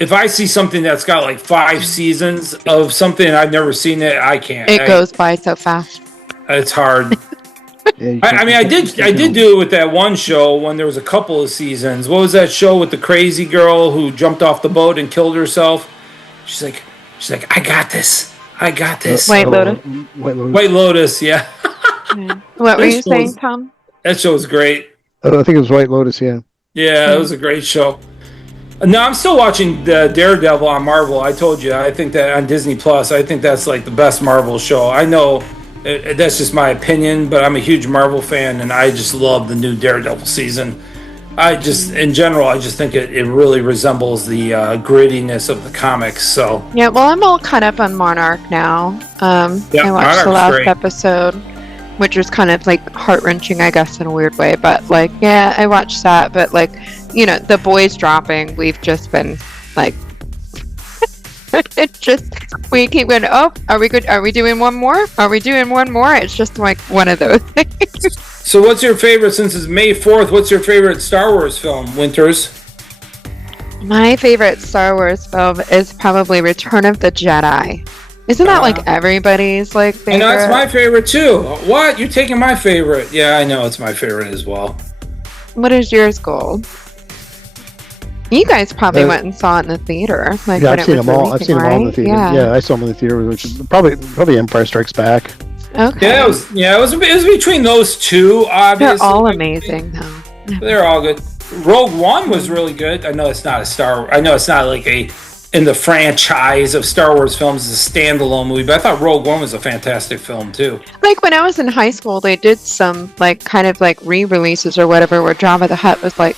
if I see something that's got like 5 seasons of something and I've never seen it, I can't. It goes by so fast. It's hard. I did do it with that one show when there was a couple of seasons. What was that show with the crazy girl who jumped off the boat and killed herself? She's like, I got this. White Lotus. White Lotus, yeah. What were you saying, Tom? That show was great. I think it was White Lotus, yeah. Yeah, it was a great show. No, I'm still watching Daredevil on Marvel. I told you, I think that on Disney Plus, I think that's like the best Marvel show. I know that's just my opinion, but I'm a huge Marvel fan, and I just love the new Daredevil season. In general, I just think it really resembles the grittiness of the comics. So yeah, well, I'm all caught up on Monarch now. I watched the last episode, which was kind of like heart-wrenching, I guess, in a weird way. But like, yeah, I watched that. But like, The Boys dropping, we've just been like, we keep going, oh, are we good? Are we doing one more? Are we doing one more? It's just like one of those things. So what's your favorite, since it's May 4th, what's your favorite Star Wars film, Winters? My favorite Star Wars film is probably Return of the Jedi. Isn't that like everybody's like favorite? I know, it's my favorite too. What? You're taking my favorite. Yeah, I know, it's my favorite as well. What is yours, Gold? You guys probably went and saw it in the theater. Like, yeah, I've seen them all. I've seen them all in the theater. Yeah, I saw them in the theater, which is probably Empire Strikes Back. Okay. Yeah, it was between those two. Obviously, they're all amazing, though. They're all good. Rogue One was really good. I know it's not like in the franchise of Star Wars films, it's a standalone movie, but I thought Rogue One was a fantastic film too. Like when I was in high school, they did some like kind of like re-releases or whatever, where Jabba the Hutt was like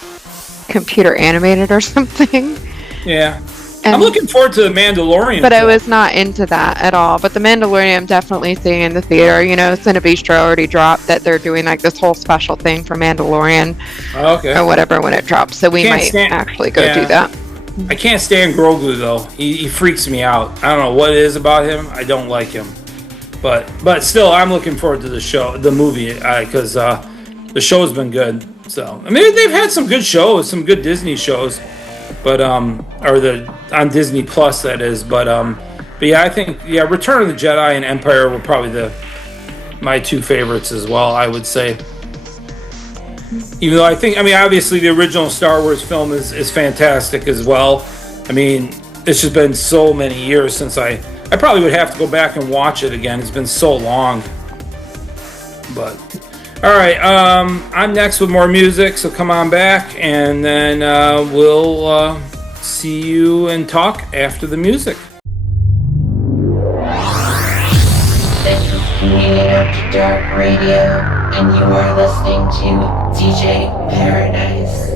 computer animated or something. Yeah. I'm looking forward to The Mandalorian. But I was not into that at all. But The Mandalorian, I'm definitely seeing in the theater. Cinebistro already dropped that they're doing like this whole special thing for Mandalorian or whatever when it drops. So we might actually go do that. I can't stand Grogu though. He freaks me out. I don't know what it is about him. I don't like him. But still, I'm looking forward to the movie, because the show's been good. So I mean, they've had some good shows, some good Disney shows. But on Disney Plus, that is. But yeah, I think Return of the Jedi and Empire were probably my two favorites as well, I would say. Even though obviously the original Star Wars film is fantastic as well. I mean, it's just been so many years since I probably would have to go back and watch it again. It's been so long. But all right, I'm next with more music, so come on back, and then we'll see you and talk after the music. This is Community After Dark Radio, and you are listening to DJ Paradise.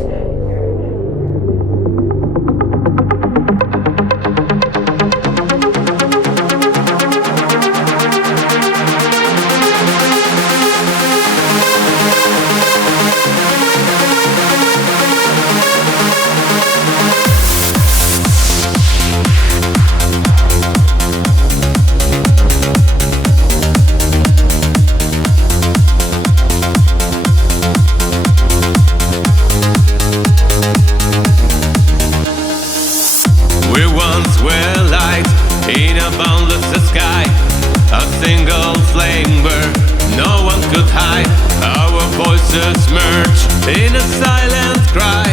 voices merge in a silent cry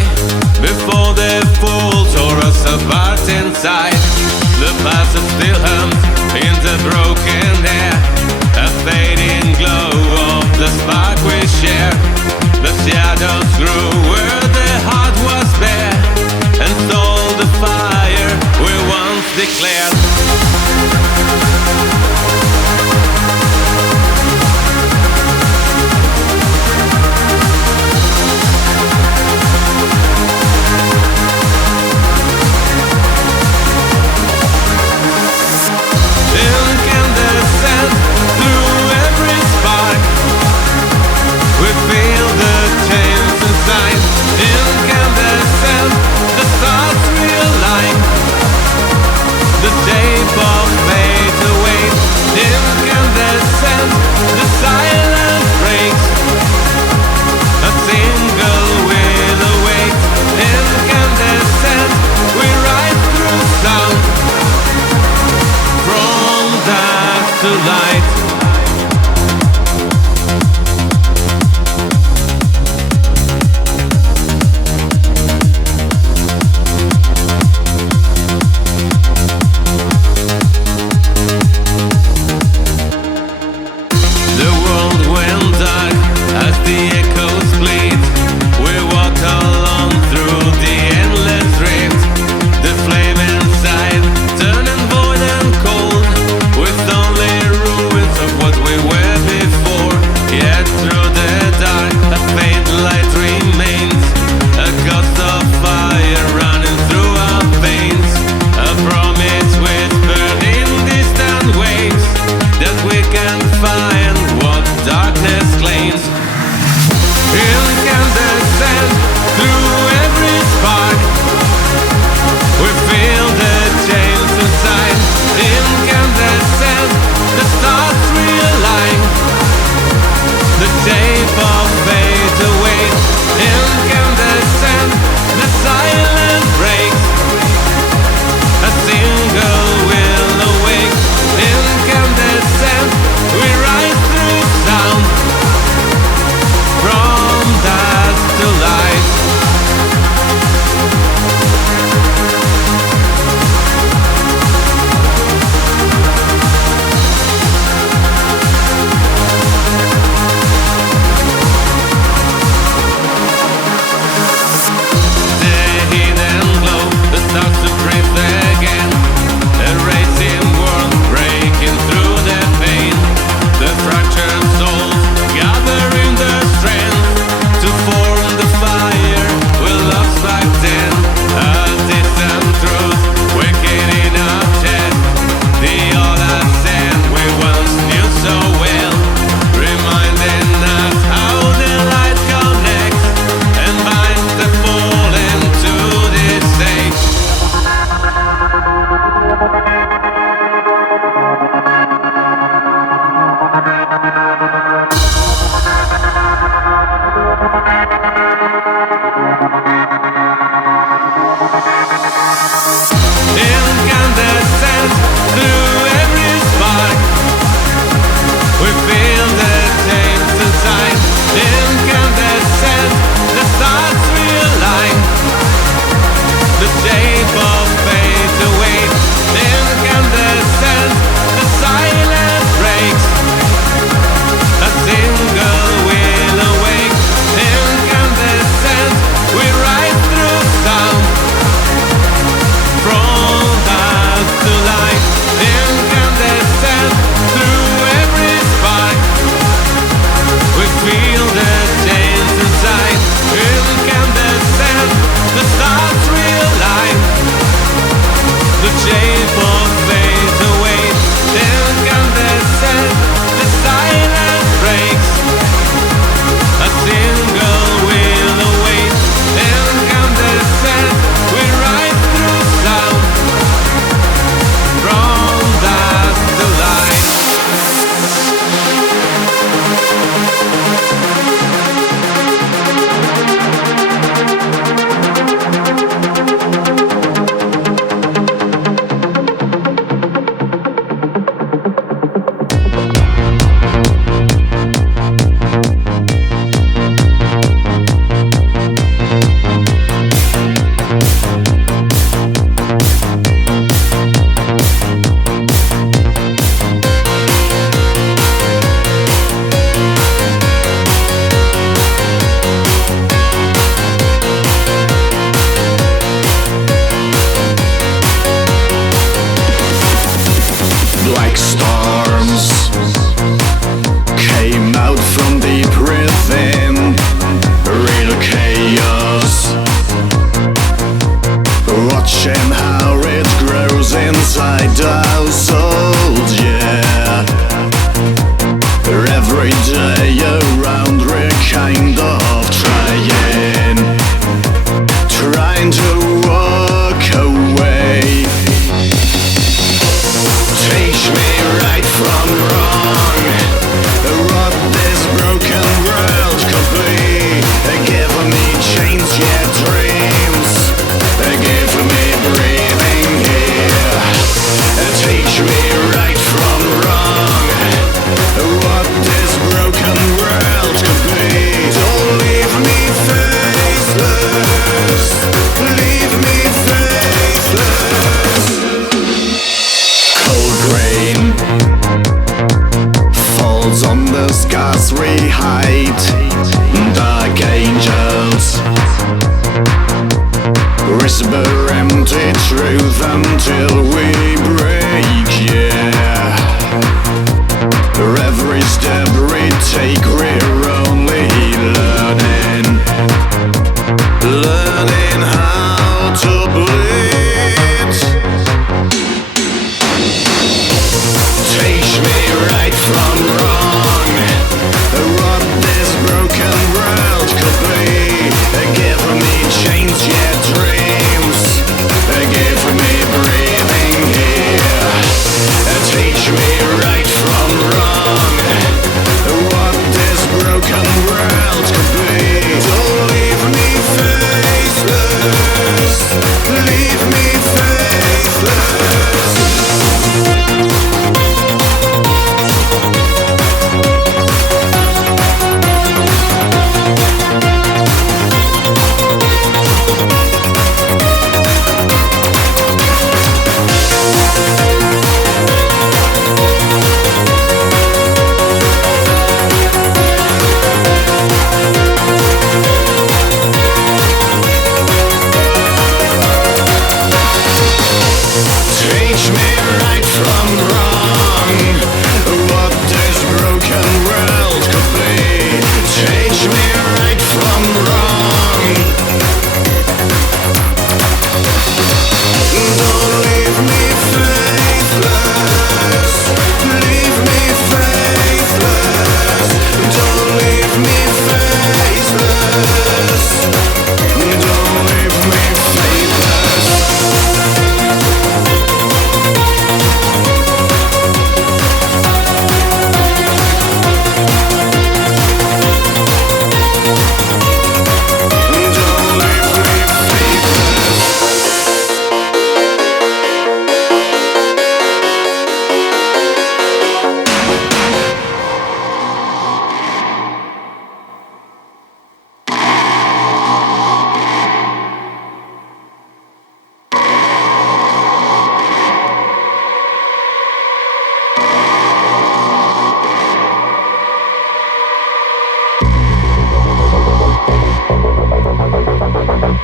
before they fall, tore us apart inside. The past still hums in the broken air, a fading glow of the spark we share. The shadows grew where the heart was bare, and stole the fire we once declared.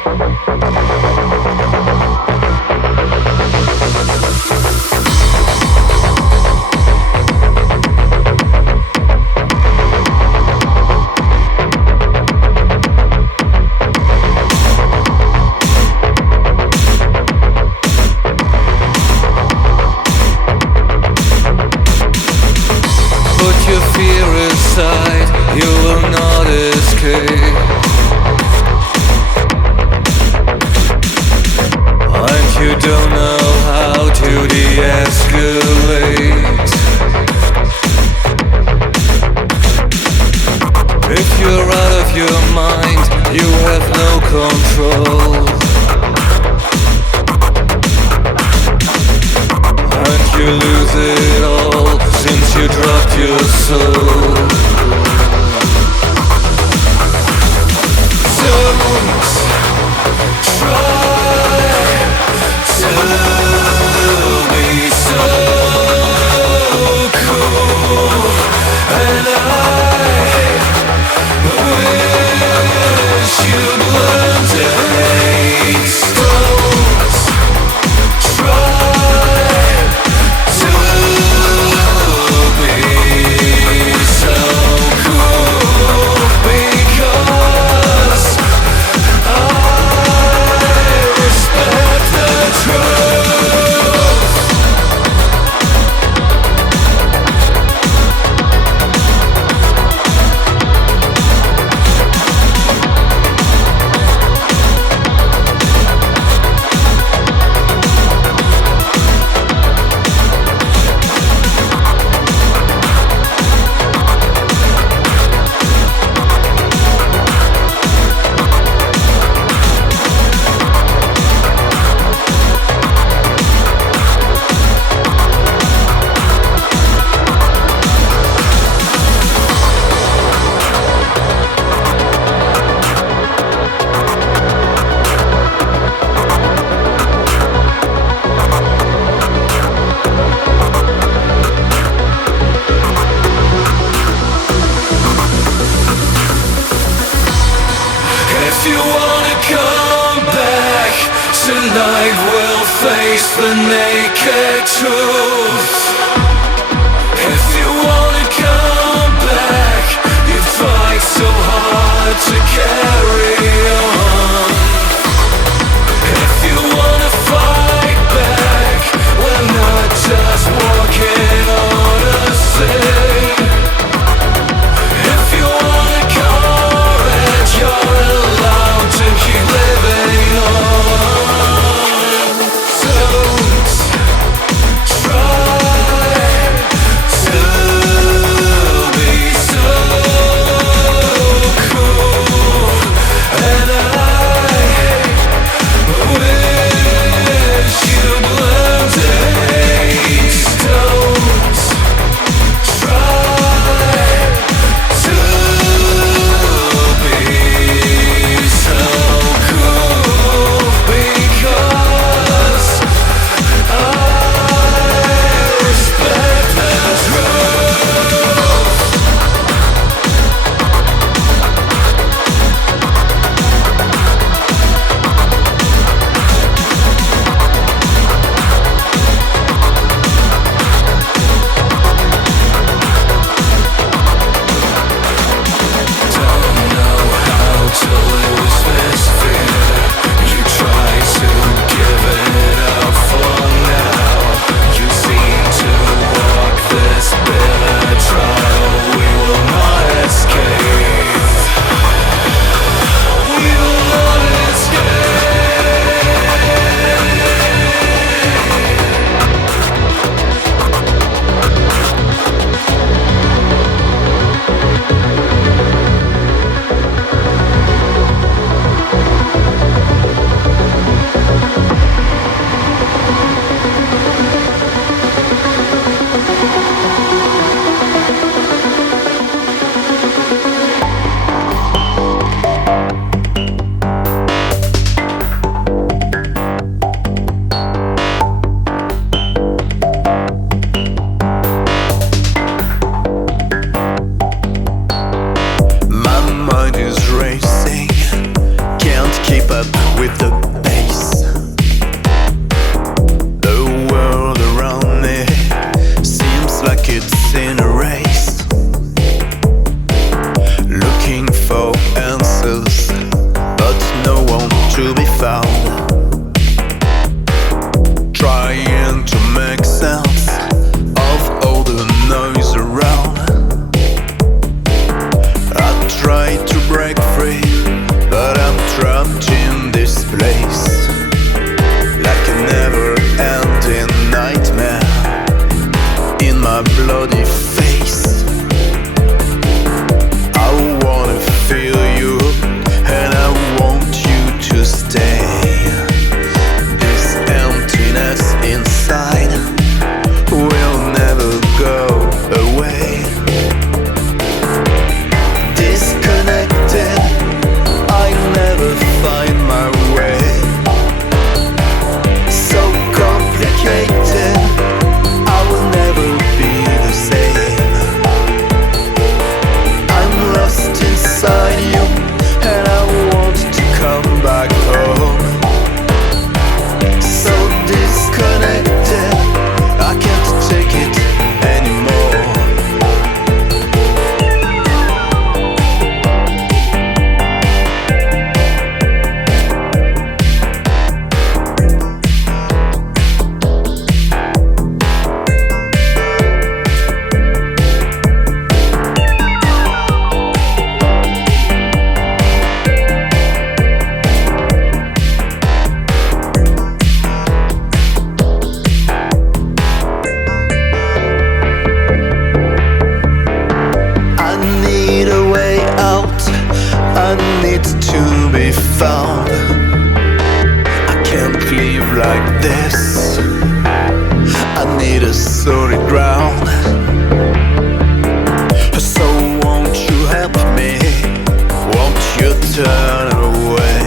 Try found. I can't live like this. I need a solid ground. So won't you help me? Won't you turn away?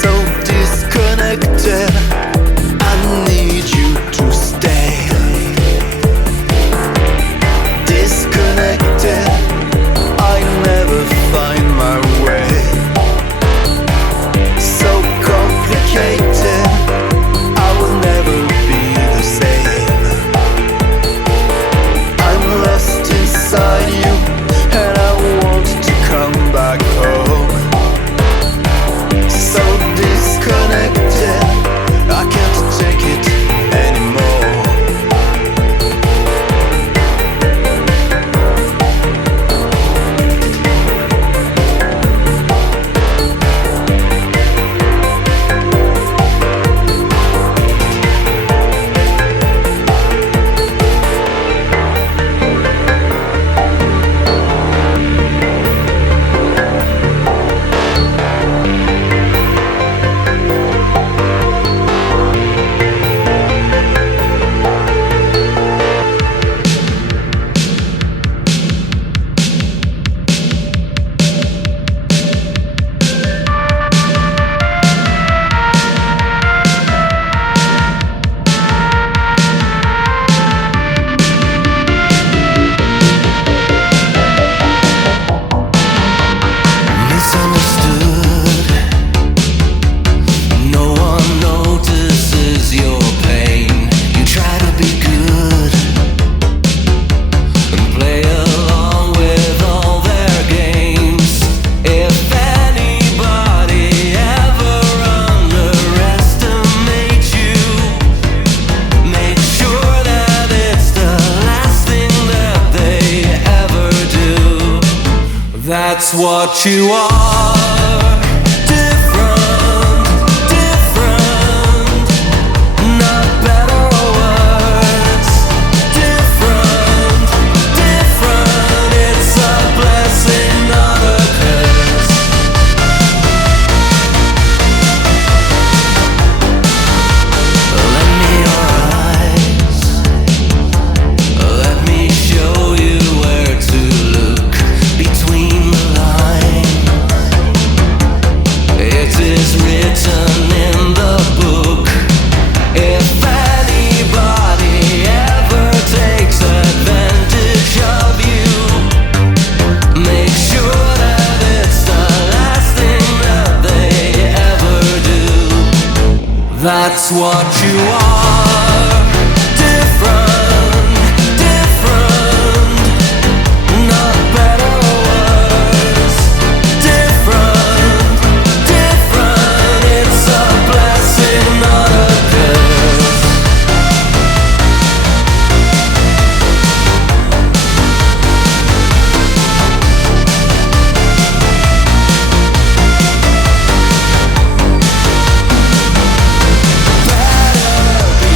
So disconnected, I need you to stay. Disconnected, I never find my way. So complicated, I will never be the same. I'm lost inside you, and I want to come back home. So disconnected, I can't take it anymore. That's what you are. Different, different. Not better or worse. Different, different. It's a blessing, not a curse. Lend me your eyes. Let me show you where to look between the lines. It is written in the book. If anybody ever takes advantage of you, make sure that it's the last thing that they ever do. That's what you are. Different, different. Not better or worse. Different, different. It's a blessing, not a curse. Better be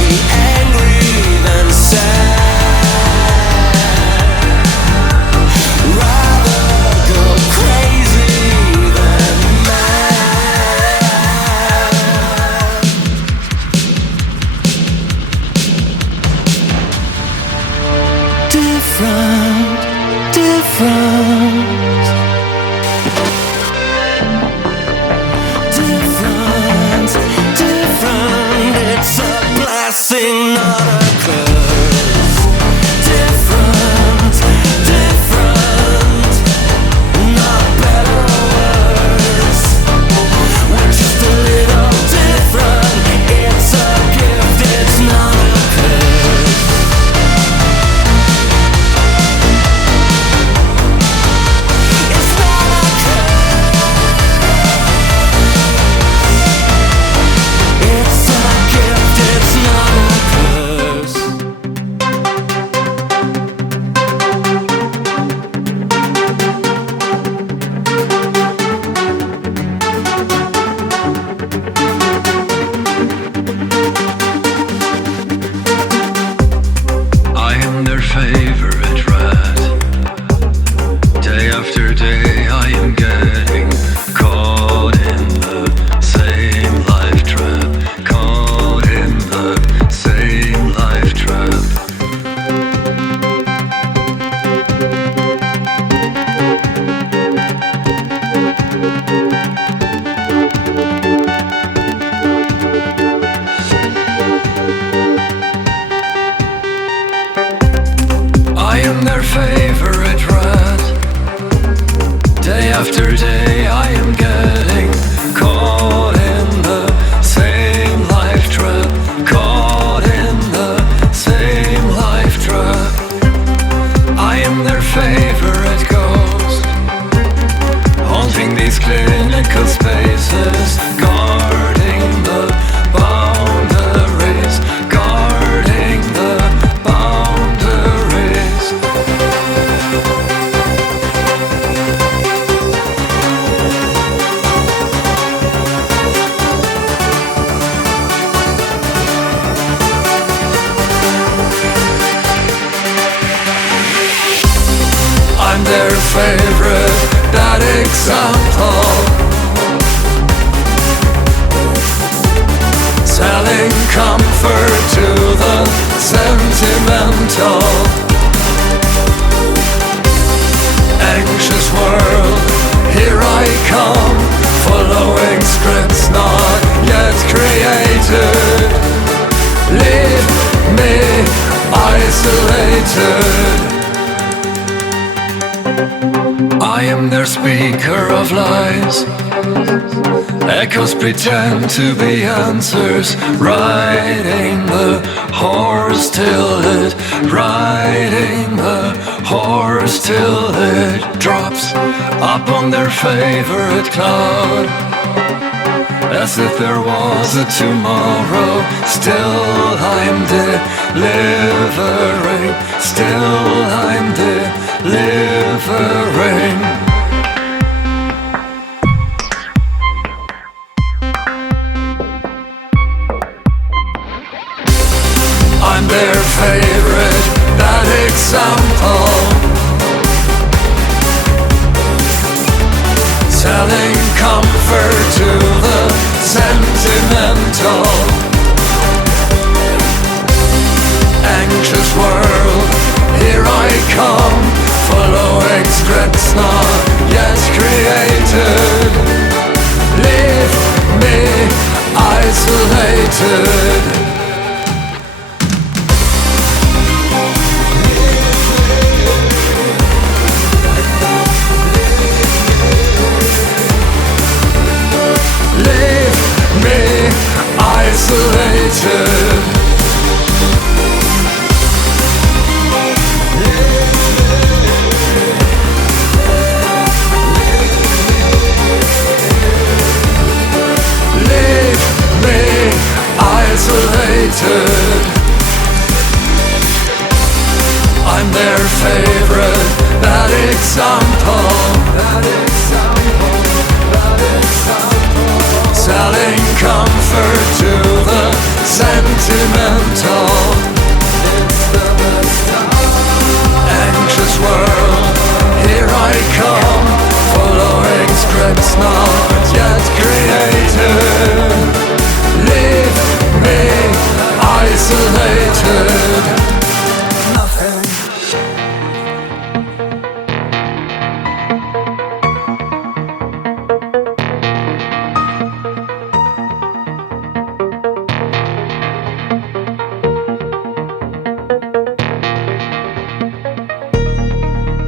after day I am getting caught in the same life trap, caught in the same life trap. I am their favorite ghost, haunting these clinical spaces, guarding the boundaries, guarding the boundaries. I'm their favorite, that example, selling comfort to the sentimental. Anxious world, here I come, following scripts not yet created. Leave me isolated. I am their speaker of lies. Echoes pretend to be answers, riding the horse till it, riding the horse till it drops up on their favorite cloud. As if there was a tomorrow, still I'm delivering, still I'm delivering. I'm their favorite, that example, selling comfort to the sentimental. Anxious world, here I come, following scripts not yet created. Leave me isolated. Isolated. Leave me isolated. I'm their favorite, that example, that example, that example. Selling comfort to the sentimental. It's the best time. Anxious world, here I come, following scripts not yet created. Leave me isolated. Nothing.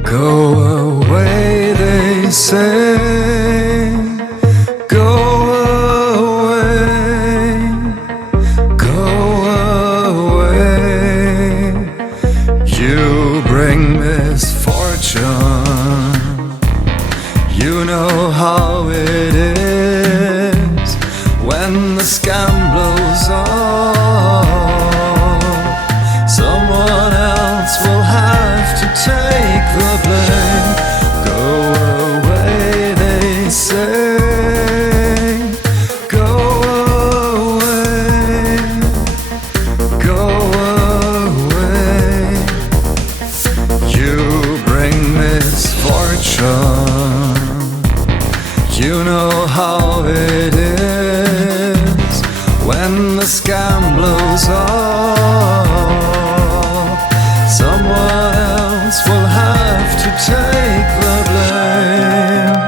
Go away, they say. Go away. Go away. You bring misfortune. You know how it is when the scam blows up. Someone else will have to take the blame. Go away, they say. Go away. Go away. You bring misfortune. You know how it is when the scam blows up. Someone else will have to take the blame.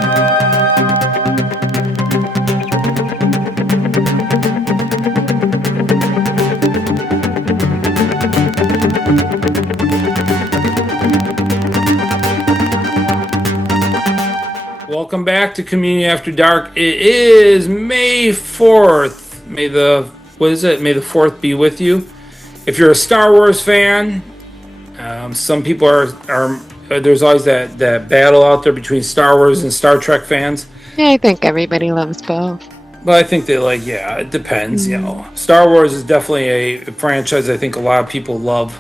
Welcome back to Community After Dark. It is May 4th. May the 4th be with you. If you're a Star Wars fan, some people are there's always that battle out there between Star Wars and Star Trek fans. Yeah, I think everybody loves both. But I think it depends, you know. Star Wars is definitely a franchise I think a lot of people love.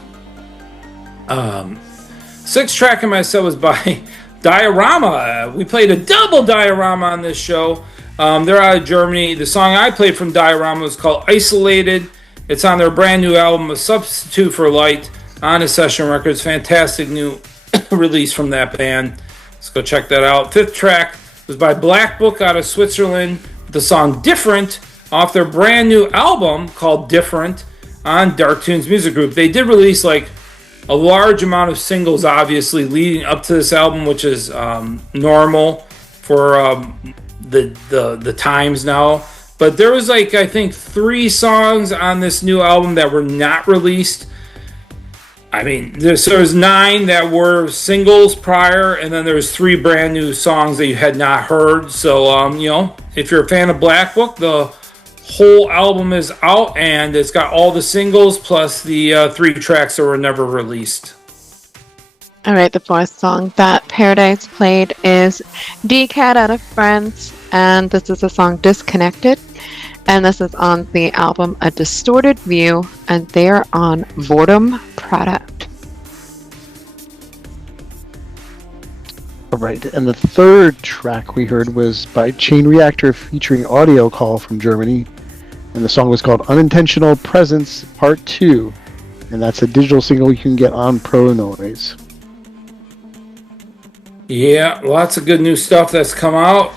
Sixth track in my set was by Diorama. We played a double Diorama on this show. They're out of Germany. The song I played from Diorama was called Isolated. It's on their brand new album, A Substitute for Light, on a Session Records. Fantastic new release from that band. Let's go check that out. Fifth track was by Blackbook out of Switzerland. The song Different off their brand new album called Different on Dark Tunes Music Group. They did release like a large amount of singles, obviously, leading up to this album, which is normal for the times now. But there was like, I think, 3 songs on this new album that were not released. I mean, there's 9 that were singles prior, and then there's 3 brand new songs that you had not heard. So, you know, if you're a fan of Blackbook, the whole album is out, and it's got all the singles plus the 3 tracks that were never released. All right, the fourth song that Paradise played is Dekad out of France, and this is the song Disconnected, and this is on the album A Distorted View, and they're on Boredom Product. All right, and the third track we heard was by Chainreactor featuring Audiocall from Germany, and the song was called Unintentional Presence Part 2, and that's a digital single you can get on Pro Noise. Yeah, lots of good new stuff that's come out.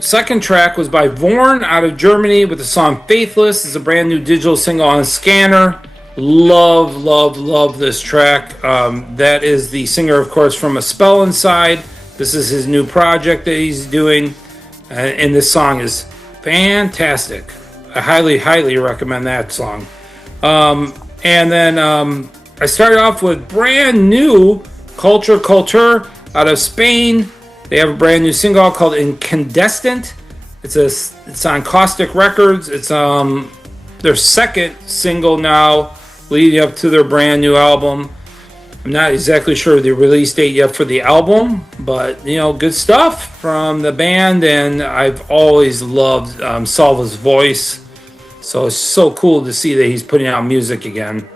Second track was by Vorn out of Germany with the song Faithless. It's a brand new digital single on Scanner. Love this track. That is the singer, of course, from A Spell Inside. This is his new project that he's doing, and this song is fantastic. I highly recommend that song. And then I started off with brand new Kultur out of Spain. They have a brand new single called Incandescent. It's on Caustic Records. It's their second single now, leading up to their brand new album. I'm not exactly sure the release date yet for the album, but you know, good stuff from the band, and I've always loved Salva's voice, so it's so cool to see that he's putting out music again.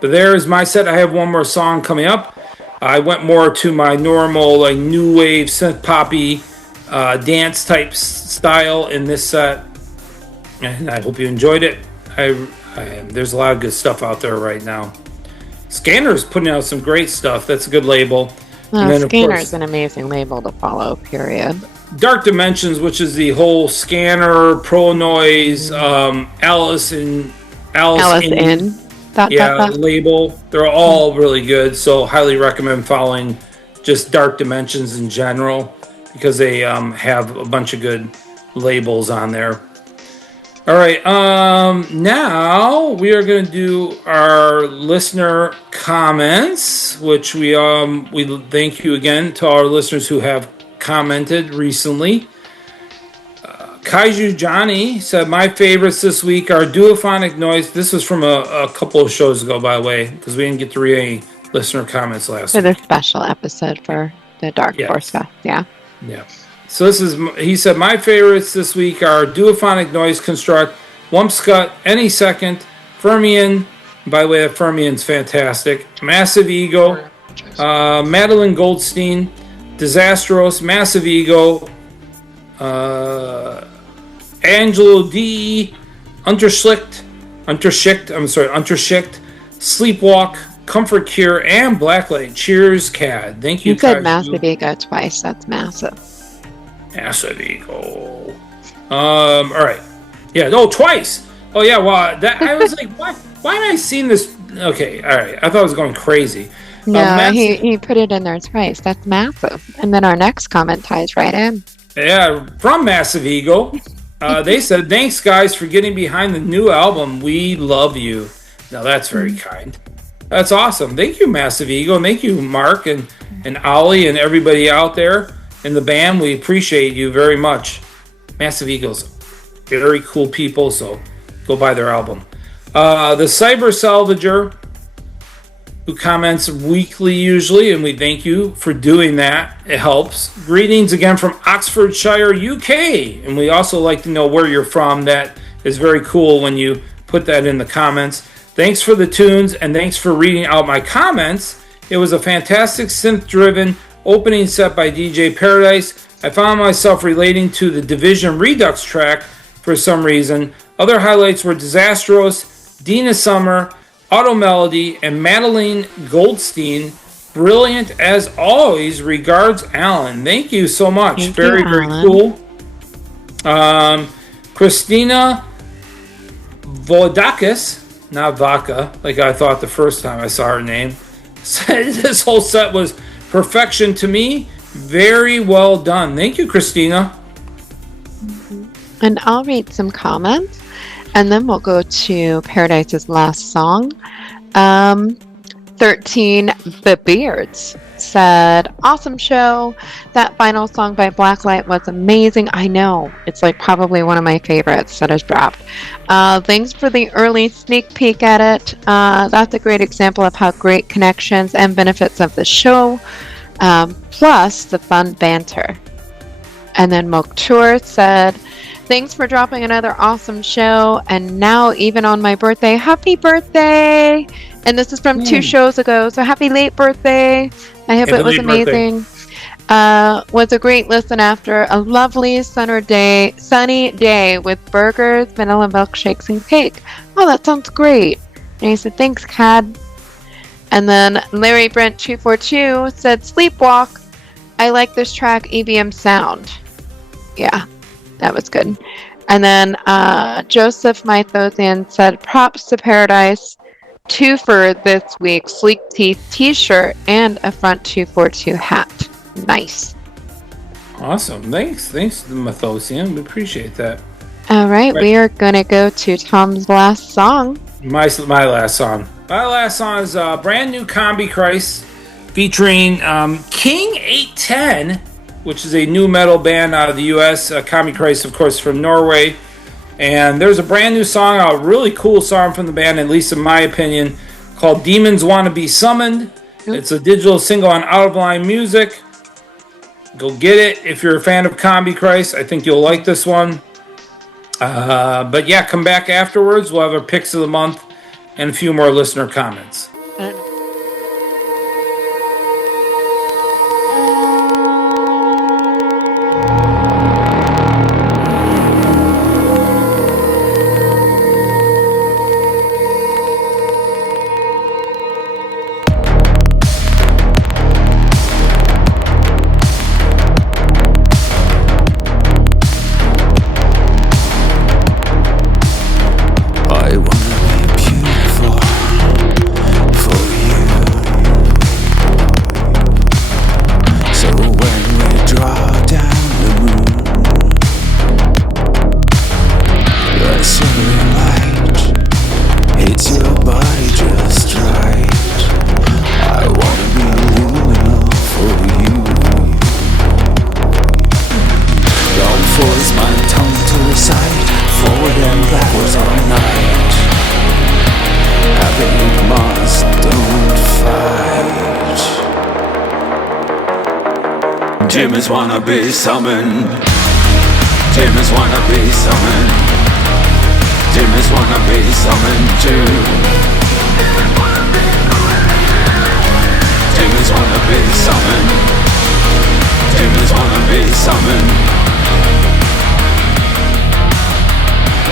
But there's my set. I have one more song coming up. I went more to my normal like new wave synth poppy dance type style in this set, and I hope you enjoyed it. There's a lot of good stuff out there right now. Scanner's putting out some great stuff. That's a good label. Scanner's an amazing label to follow, period. Dark Dimensions, which is the whole Scanner, Pro Noise, Alice in label. They're all really good, so highly recommend following just Dark Dimensions in general, because they have a bunch of good labels on there. All right, now we are going to do our listener comments, which we thank you again to our listeners who have commented recently. Kaiju Johnny said, my favorites this week are Duophonic Noise. This was from a couple of shows ago, by the way, because we didn't get to read any listener comments last week. For the special episode for the Dark Force Fest, yeah. So he said, my favorites this week are Duophonic Noise Construct, Wumpscut, Any Second, Fermion. By the way, that Fermion's fantastic. Massive Ego, Madeline Goldstein, Disastros, Massive Ego, Angelo D, Unterschicht, Sleepwalk, Comfort Cure, and Blacklight. Cheers, CAD. Thank you. You said Massive Ego twice. That's massive. Massive Ego. All right. Yeah. Oh, twice. Oh, yeah. Well, I was like, why am I seeing this? Okay. All right. I thought I was going crazy. No, he put it in there twice. That's massive. And then our next comment ties right in. Yeah, from Massive Ego. They said, thanks, guys, for getting behind the new album. We love you. Now, that's very kind. That's awesome. Thank you, Massive Ego. And thank you, Mark and and Ollie and everybody out there in the band. We appreciate you very much. Massive Eagles, very cool people, so go buy their album. The Cyber Salvager, who comments weekly usually, and we thank you for doing that. It helps. Greetings again from Oxfordshire, UK, and we also like to know where you're from. That is very cool when you put that in the comments. Thanks for the tunes, and thanks for reading out my comments. It was a fantastic synth-driven opening set by DJ Paradise. I found myself relating to the Division Redux track for some reason. Other highlights were Disastros, Dina Summer, Auto Melody, and Madeline Goldstein. Brilliant as always. Regards, Alan. Thank you so much. Very cool. Christina Vodakis, not Vaca, like I thought the first time I saw her name, said this whole set was perfection to me. Very well done. Thank you, Christina. And I'll read some comments, and then we'll go to Paradise's last song. 13 The Beards said, awesome show. That final song by Blacklight was amazing. I know. It's like probably one of my favorites that has dropped. Thanks for the early sneak peek at it. That's a great example of how great connections and benefits of the show, plus the fun banter. And then Moktur said, thanks for dropping another awesome show. And now even on my birthday, happy birthday. And this is from 2 shows ago. So happy late birthday. I hope it was amazing. Was a great listen after a lovely sunny day with burgers, vanilla milkshakes, and cake. Oh, that sounds great. And he said, thanks, Cad. And then Larry Brent 242 said, Sleepwalk. I like this track EBM sound. Yeah, that was good. And then Joseph Mythosian said, props to Paradise. 2 for this week, Sleek Teeth t-shirt and a front 242 hat. Nice. Awesome. Thanks to Mythosian. We appreciate that. All right, we are going to go to Tom's last song. My last song. My last song is a brand new Combichrist featuring King 810, which is a new metal band out of the U.S. Combichrist, of course, from Norway. And there's a brand new song, a really cool song from the band, at least in my opinion, called Demons Wanna Be Summoned. It's a digital single on Out of Line Music. Go get it if you're a fan of Combichrist. I think you'll like this one. But yeah, come back afterwards. We'll have our picks of the month and a few more listener comments. Demons wanna be summoned. Demons wanna be summoned. Demons wanna be summoned too. Demons wanna be summoned. Demons wanna be summoned.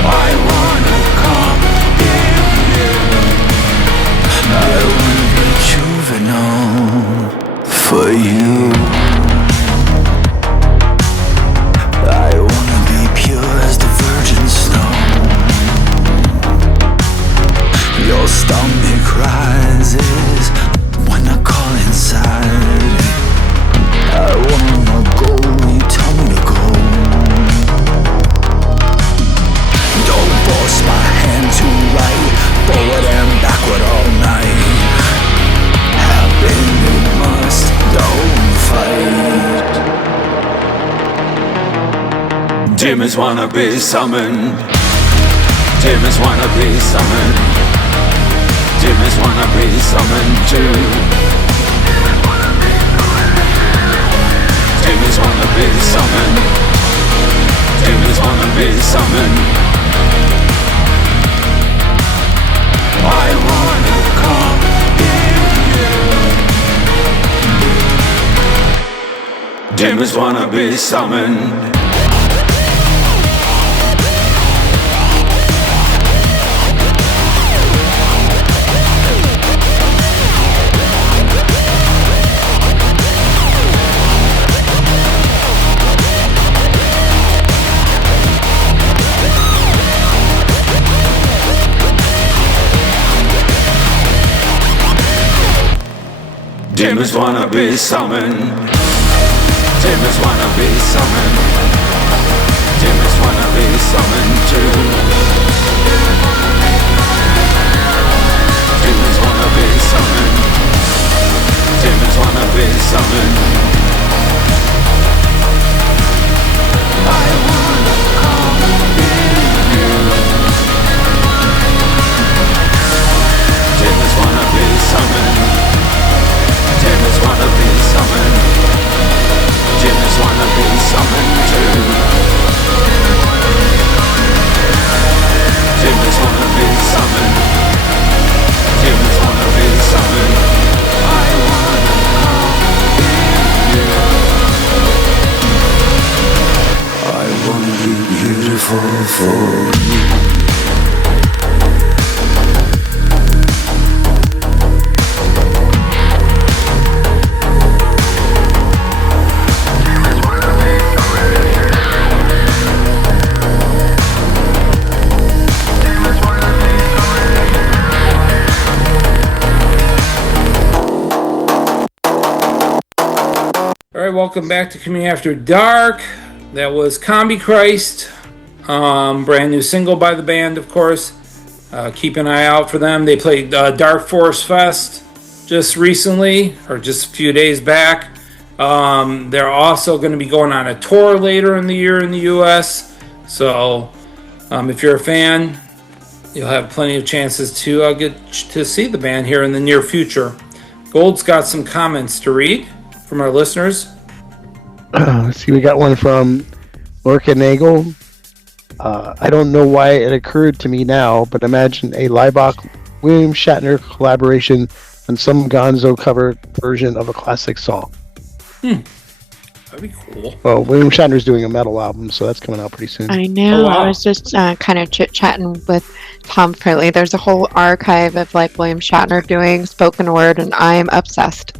I wanna come in you. I wanna be juvenile for you. Your stomach rises when I call inside. I wanna go, you tell me Demons wanna be summoned. Demons wanna be summoned. Demons wanna be summoned too. Demons wanna be summoned. Demons wanna be summoned. I wanna come in you. Demons wanna be summoned. Demons wanna be summoned. Demons wanna be summoned. Demons wanna be summoned too. Demons wanna be summoned. Demons wanna be summoned. I wanna come in you. Demons wanna be summoned. Demons wanna be summoned. Demons wanna be summoned too. Demons wanna be summoned. Demons wanna be summoned. I wanna come in you. I wanna be beautiful for you. All right, welcome back to Coming After Dark. That was Combichrist, brand new single by the band, of course. Keep an eye out for them. They played Dark Force Fest just recently, or just a few days back. They're also going to be going on a tour later in the year in the U.S. So if you're a fan, you'll have plenty of chances to get to see the band here in the near future. Gold's got some comments to read from our listeners. Let's see, we got one from Lorca Nagel. I don't know why it occurred to me now, but imagine a Leibach William Shatner collaboration on some Gonzo cover version of a classic song. That'd be cool. Well, William Shatner's doing a metal album, so that's coming out pretty soon. I know. Oh, wow. I was just kind of chit-chatting with Tom Frilly. There's a whole archive of like William Shatner doing spoken word, and I'm obsessed.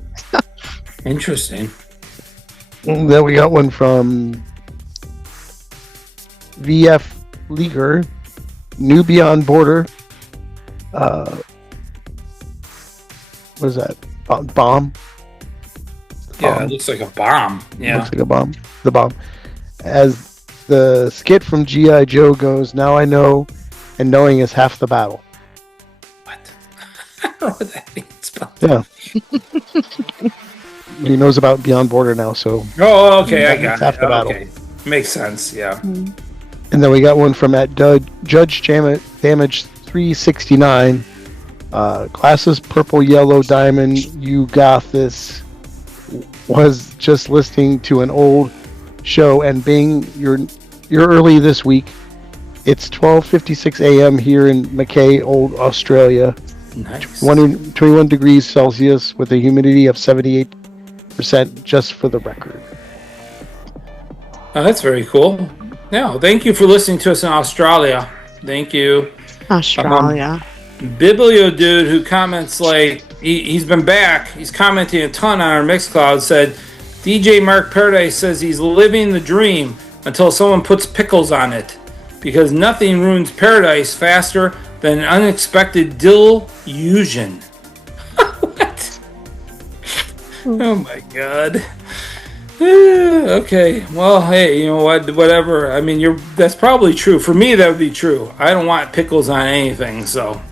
Interesting. Then we got one from VF Leaguer, New Beyond Border. What is that? Bomb? Yeah, it looks like a bomb. Yeah. Looks like a bomb. The bomb. As the skit from G.I. Joe goes, now I know, and knowing is half the battle. What? I don't know what that means. But... Yeah. He knows about Beyond Border now, so... Oh, okay, I got half it. the battle. Okay. Makes sense, yeah. And then we got one from at Judge Damage 369. Glasses, purple, yellow, diamond, you got this. Was just listening to an old show, and Bing, you're early this week. It's 12:56 a.m. here in Mackay, Old Australia. Nice. 21 degrees Celsius with a humidity of 78%, just for the record. Oh, that's very cool. Yeah, thank you for listening to us in Australia. Thank you. Australia. Biblio dude who comments like he's been back. He's commenting a ton on our Mixcloud. Said DJ Mark Paradise says he's living the dream until someone puts pickles on it, because nothing ruins paradise faster than an unexpected delusion. What? Oh my god. Okay, well, hey, you know what? Whatever. I mean, that's probably true. For me, that would be true. I don't want pickles on anything, so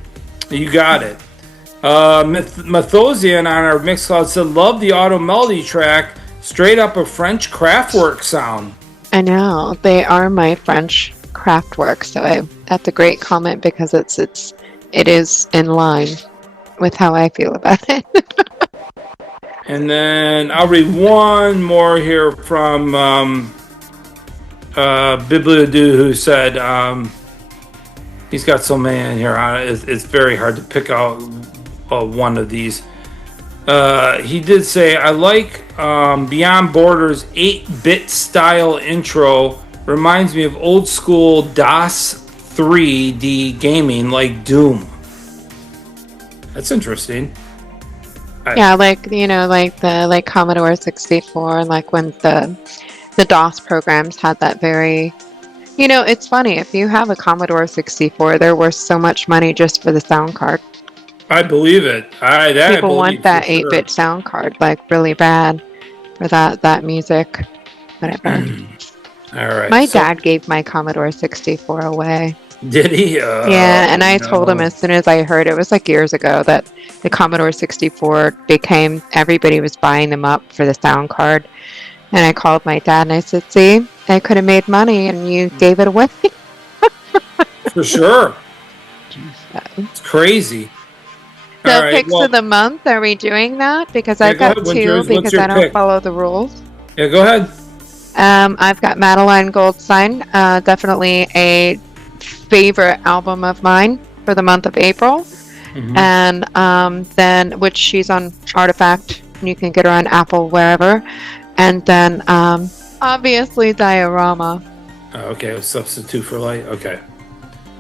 you got it. Mathosian on our Mixcloud said, love the auto melody track. Straight up a French Kraftwerk sound. I know. They are my French craft work, so that's a great comment because it is in line with how I feel about it. And then I'll read one more here from Bibliadu, who said he's got so many in here. It's very hard to pick out one of these. He did say, I like Beyond Borders 8-bit style intro. Reminds me of old school DOS 3D gaming like Doom. That's interesting. Yeah, like the Commodore 64, like when the DOS programs had that very. It's funny, if you have a Commodore 64, they're worth so much money just for the sound card. I believe it. People want that 8-bit sound card like really bad for that music, whatever. All right. My dad gave my Commodore 64 away. Did he? Yeah, and I told him as soon as I heard it was like years ago that the Commodore 64 everybody was buying them up for the sound card. And I called my dad and I said, see, I could have made money and you gave it away. For sure. It's crazy. So picks of the month, are we doing that? Because I've got two because I don't follow the rules. Yeah, go ahead. I've got Madeline Goldstein, definitely a favorite album of mine for the month of April. Mm-hmm. And then, which she's on Artifact, and you can get her on Apple, wherever. And then, obviously, Diorama. Oh, okay, Substitute for Light. Okay.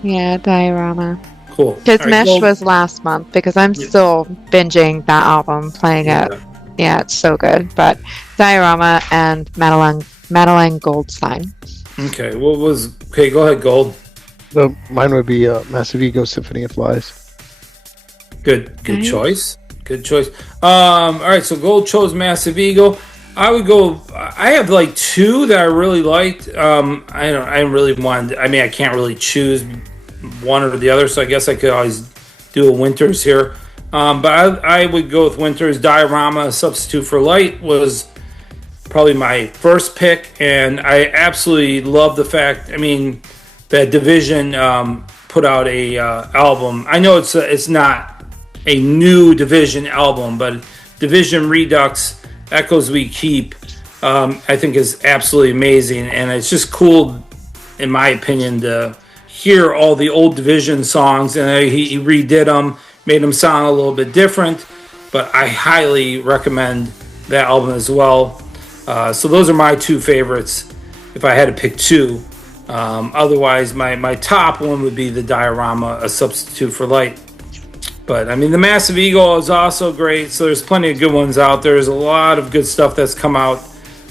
Yeah, Diorama. Cool. Because Mensch was last month, because I'm still binging that album, playing it. Yeah, it's so good. But Diorama and Madeline Goldstein. Okay, go ahead, Gold. Mine would be Massive Ego Symphony of Flies. Good choice. Good choice. All right, so Gold chose Massive Ego. I would go. I have like two that I really liked. I can't really choose one or the other, so I guess I could always do a Winters here. But I would go with Winters. Diorama, Substitute for Light was probably my first pick, and I absolutely love the fact. That Division put out a album. I know it's not a new Division album, but Division Redux, Echoes We Keep, I think is absolutely amazing, and it's just cool, in my opinion, to hear all the old Division songs, and he redid them, made them sound a little bit different, but I highly recommend that album as well. So those are my two favorites if I had to pick two. Otherwise, my top one would be the Diorama, A Substitute for Light. But, the Massive Ego is also great, so there's plenty of good ones out there. There's a lot of good stuff that's come out,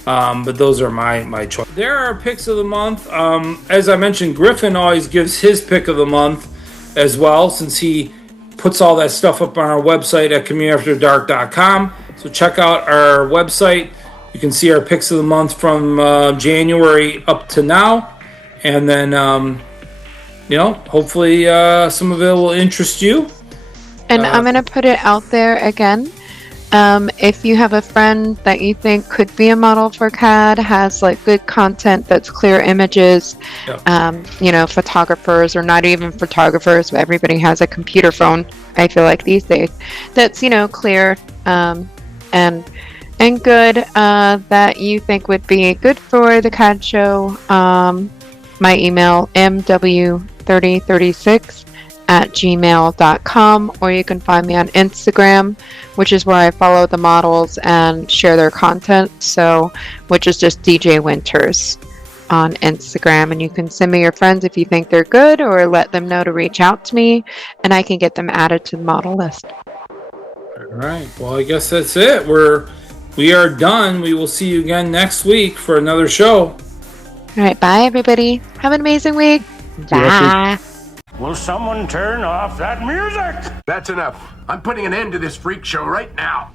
but those are my choice. There are picks of the month. As I mentioned, Griffin always gives his pick of the month as well, since he puts all that stuff up on our website at communityafterdark.com. So check out our website. You can see our picks of the month from January up to now. And then, hopefully some of it will interest you. And I'm going to put it out there again. If you have a friend that you think could be a model for CAD, has like good content that's clear images, photographers or not even photographers, but everybody has a computer phone, I feel like these days, that's, clear and good, that you think would be good for the CAD show. My email, mw3036@gmail.com, or you can find me on Instagram, which is where I follow the models and share their content, which is just DJ Winters on Instagram. And you can send me your friends if you think they're good, or let them know to reach out to me, and I can get them added to the model list. All right. Well, I guess that's it. We are done. We will see you again next week for another show. All right, bye everybody. Have an amazing week. Bye. Will someone turn off that music? That's enough. I'm putting an end to this freak show right now.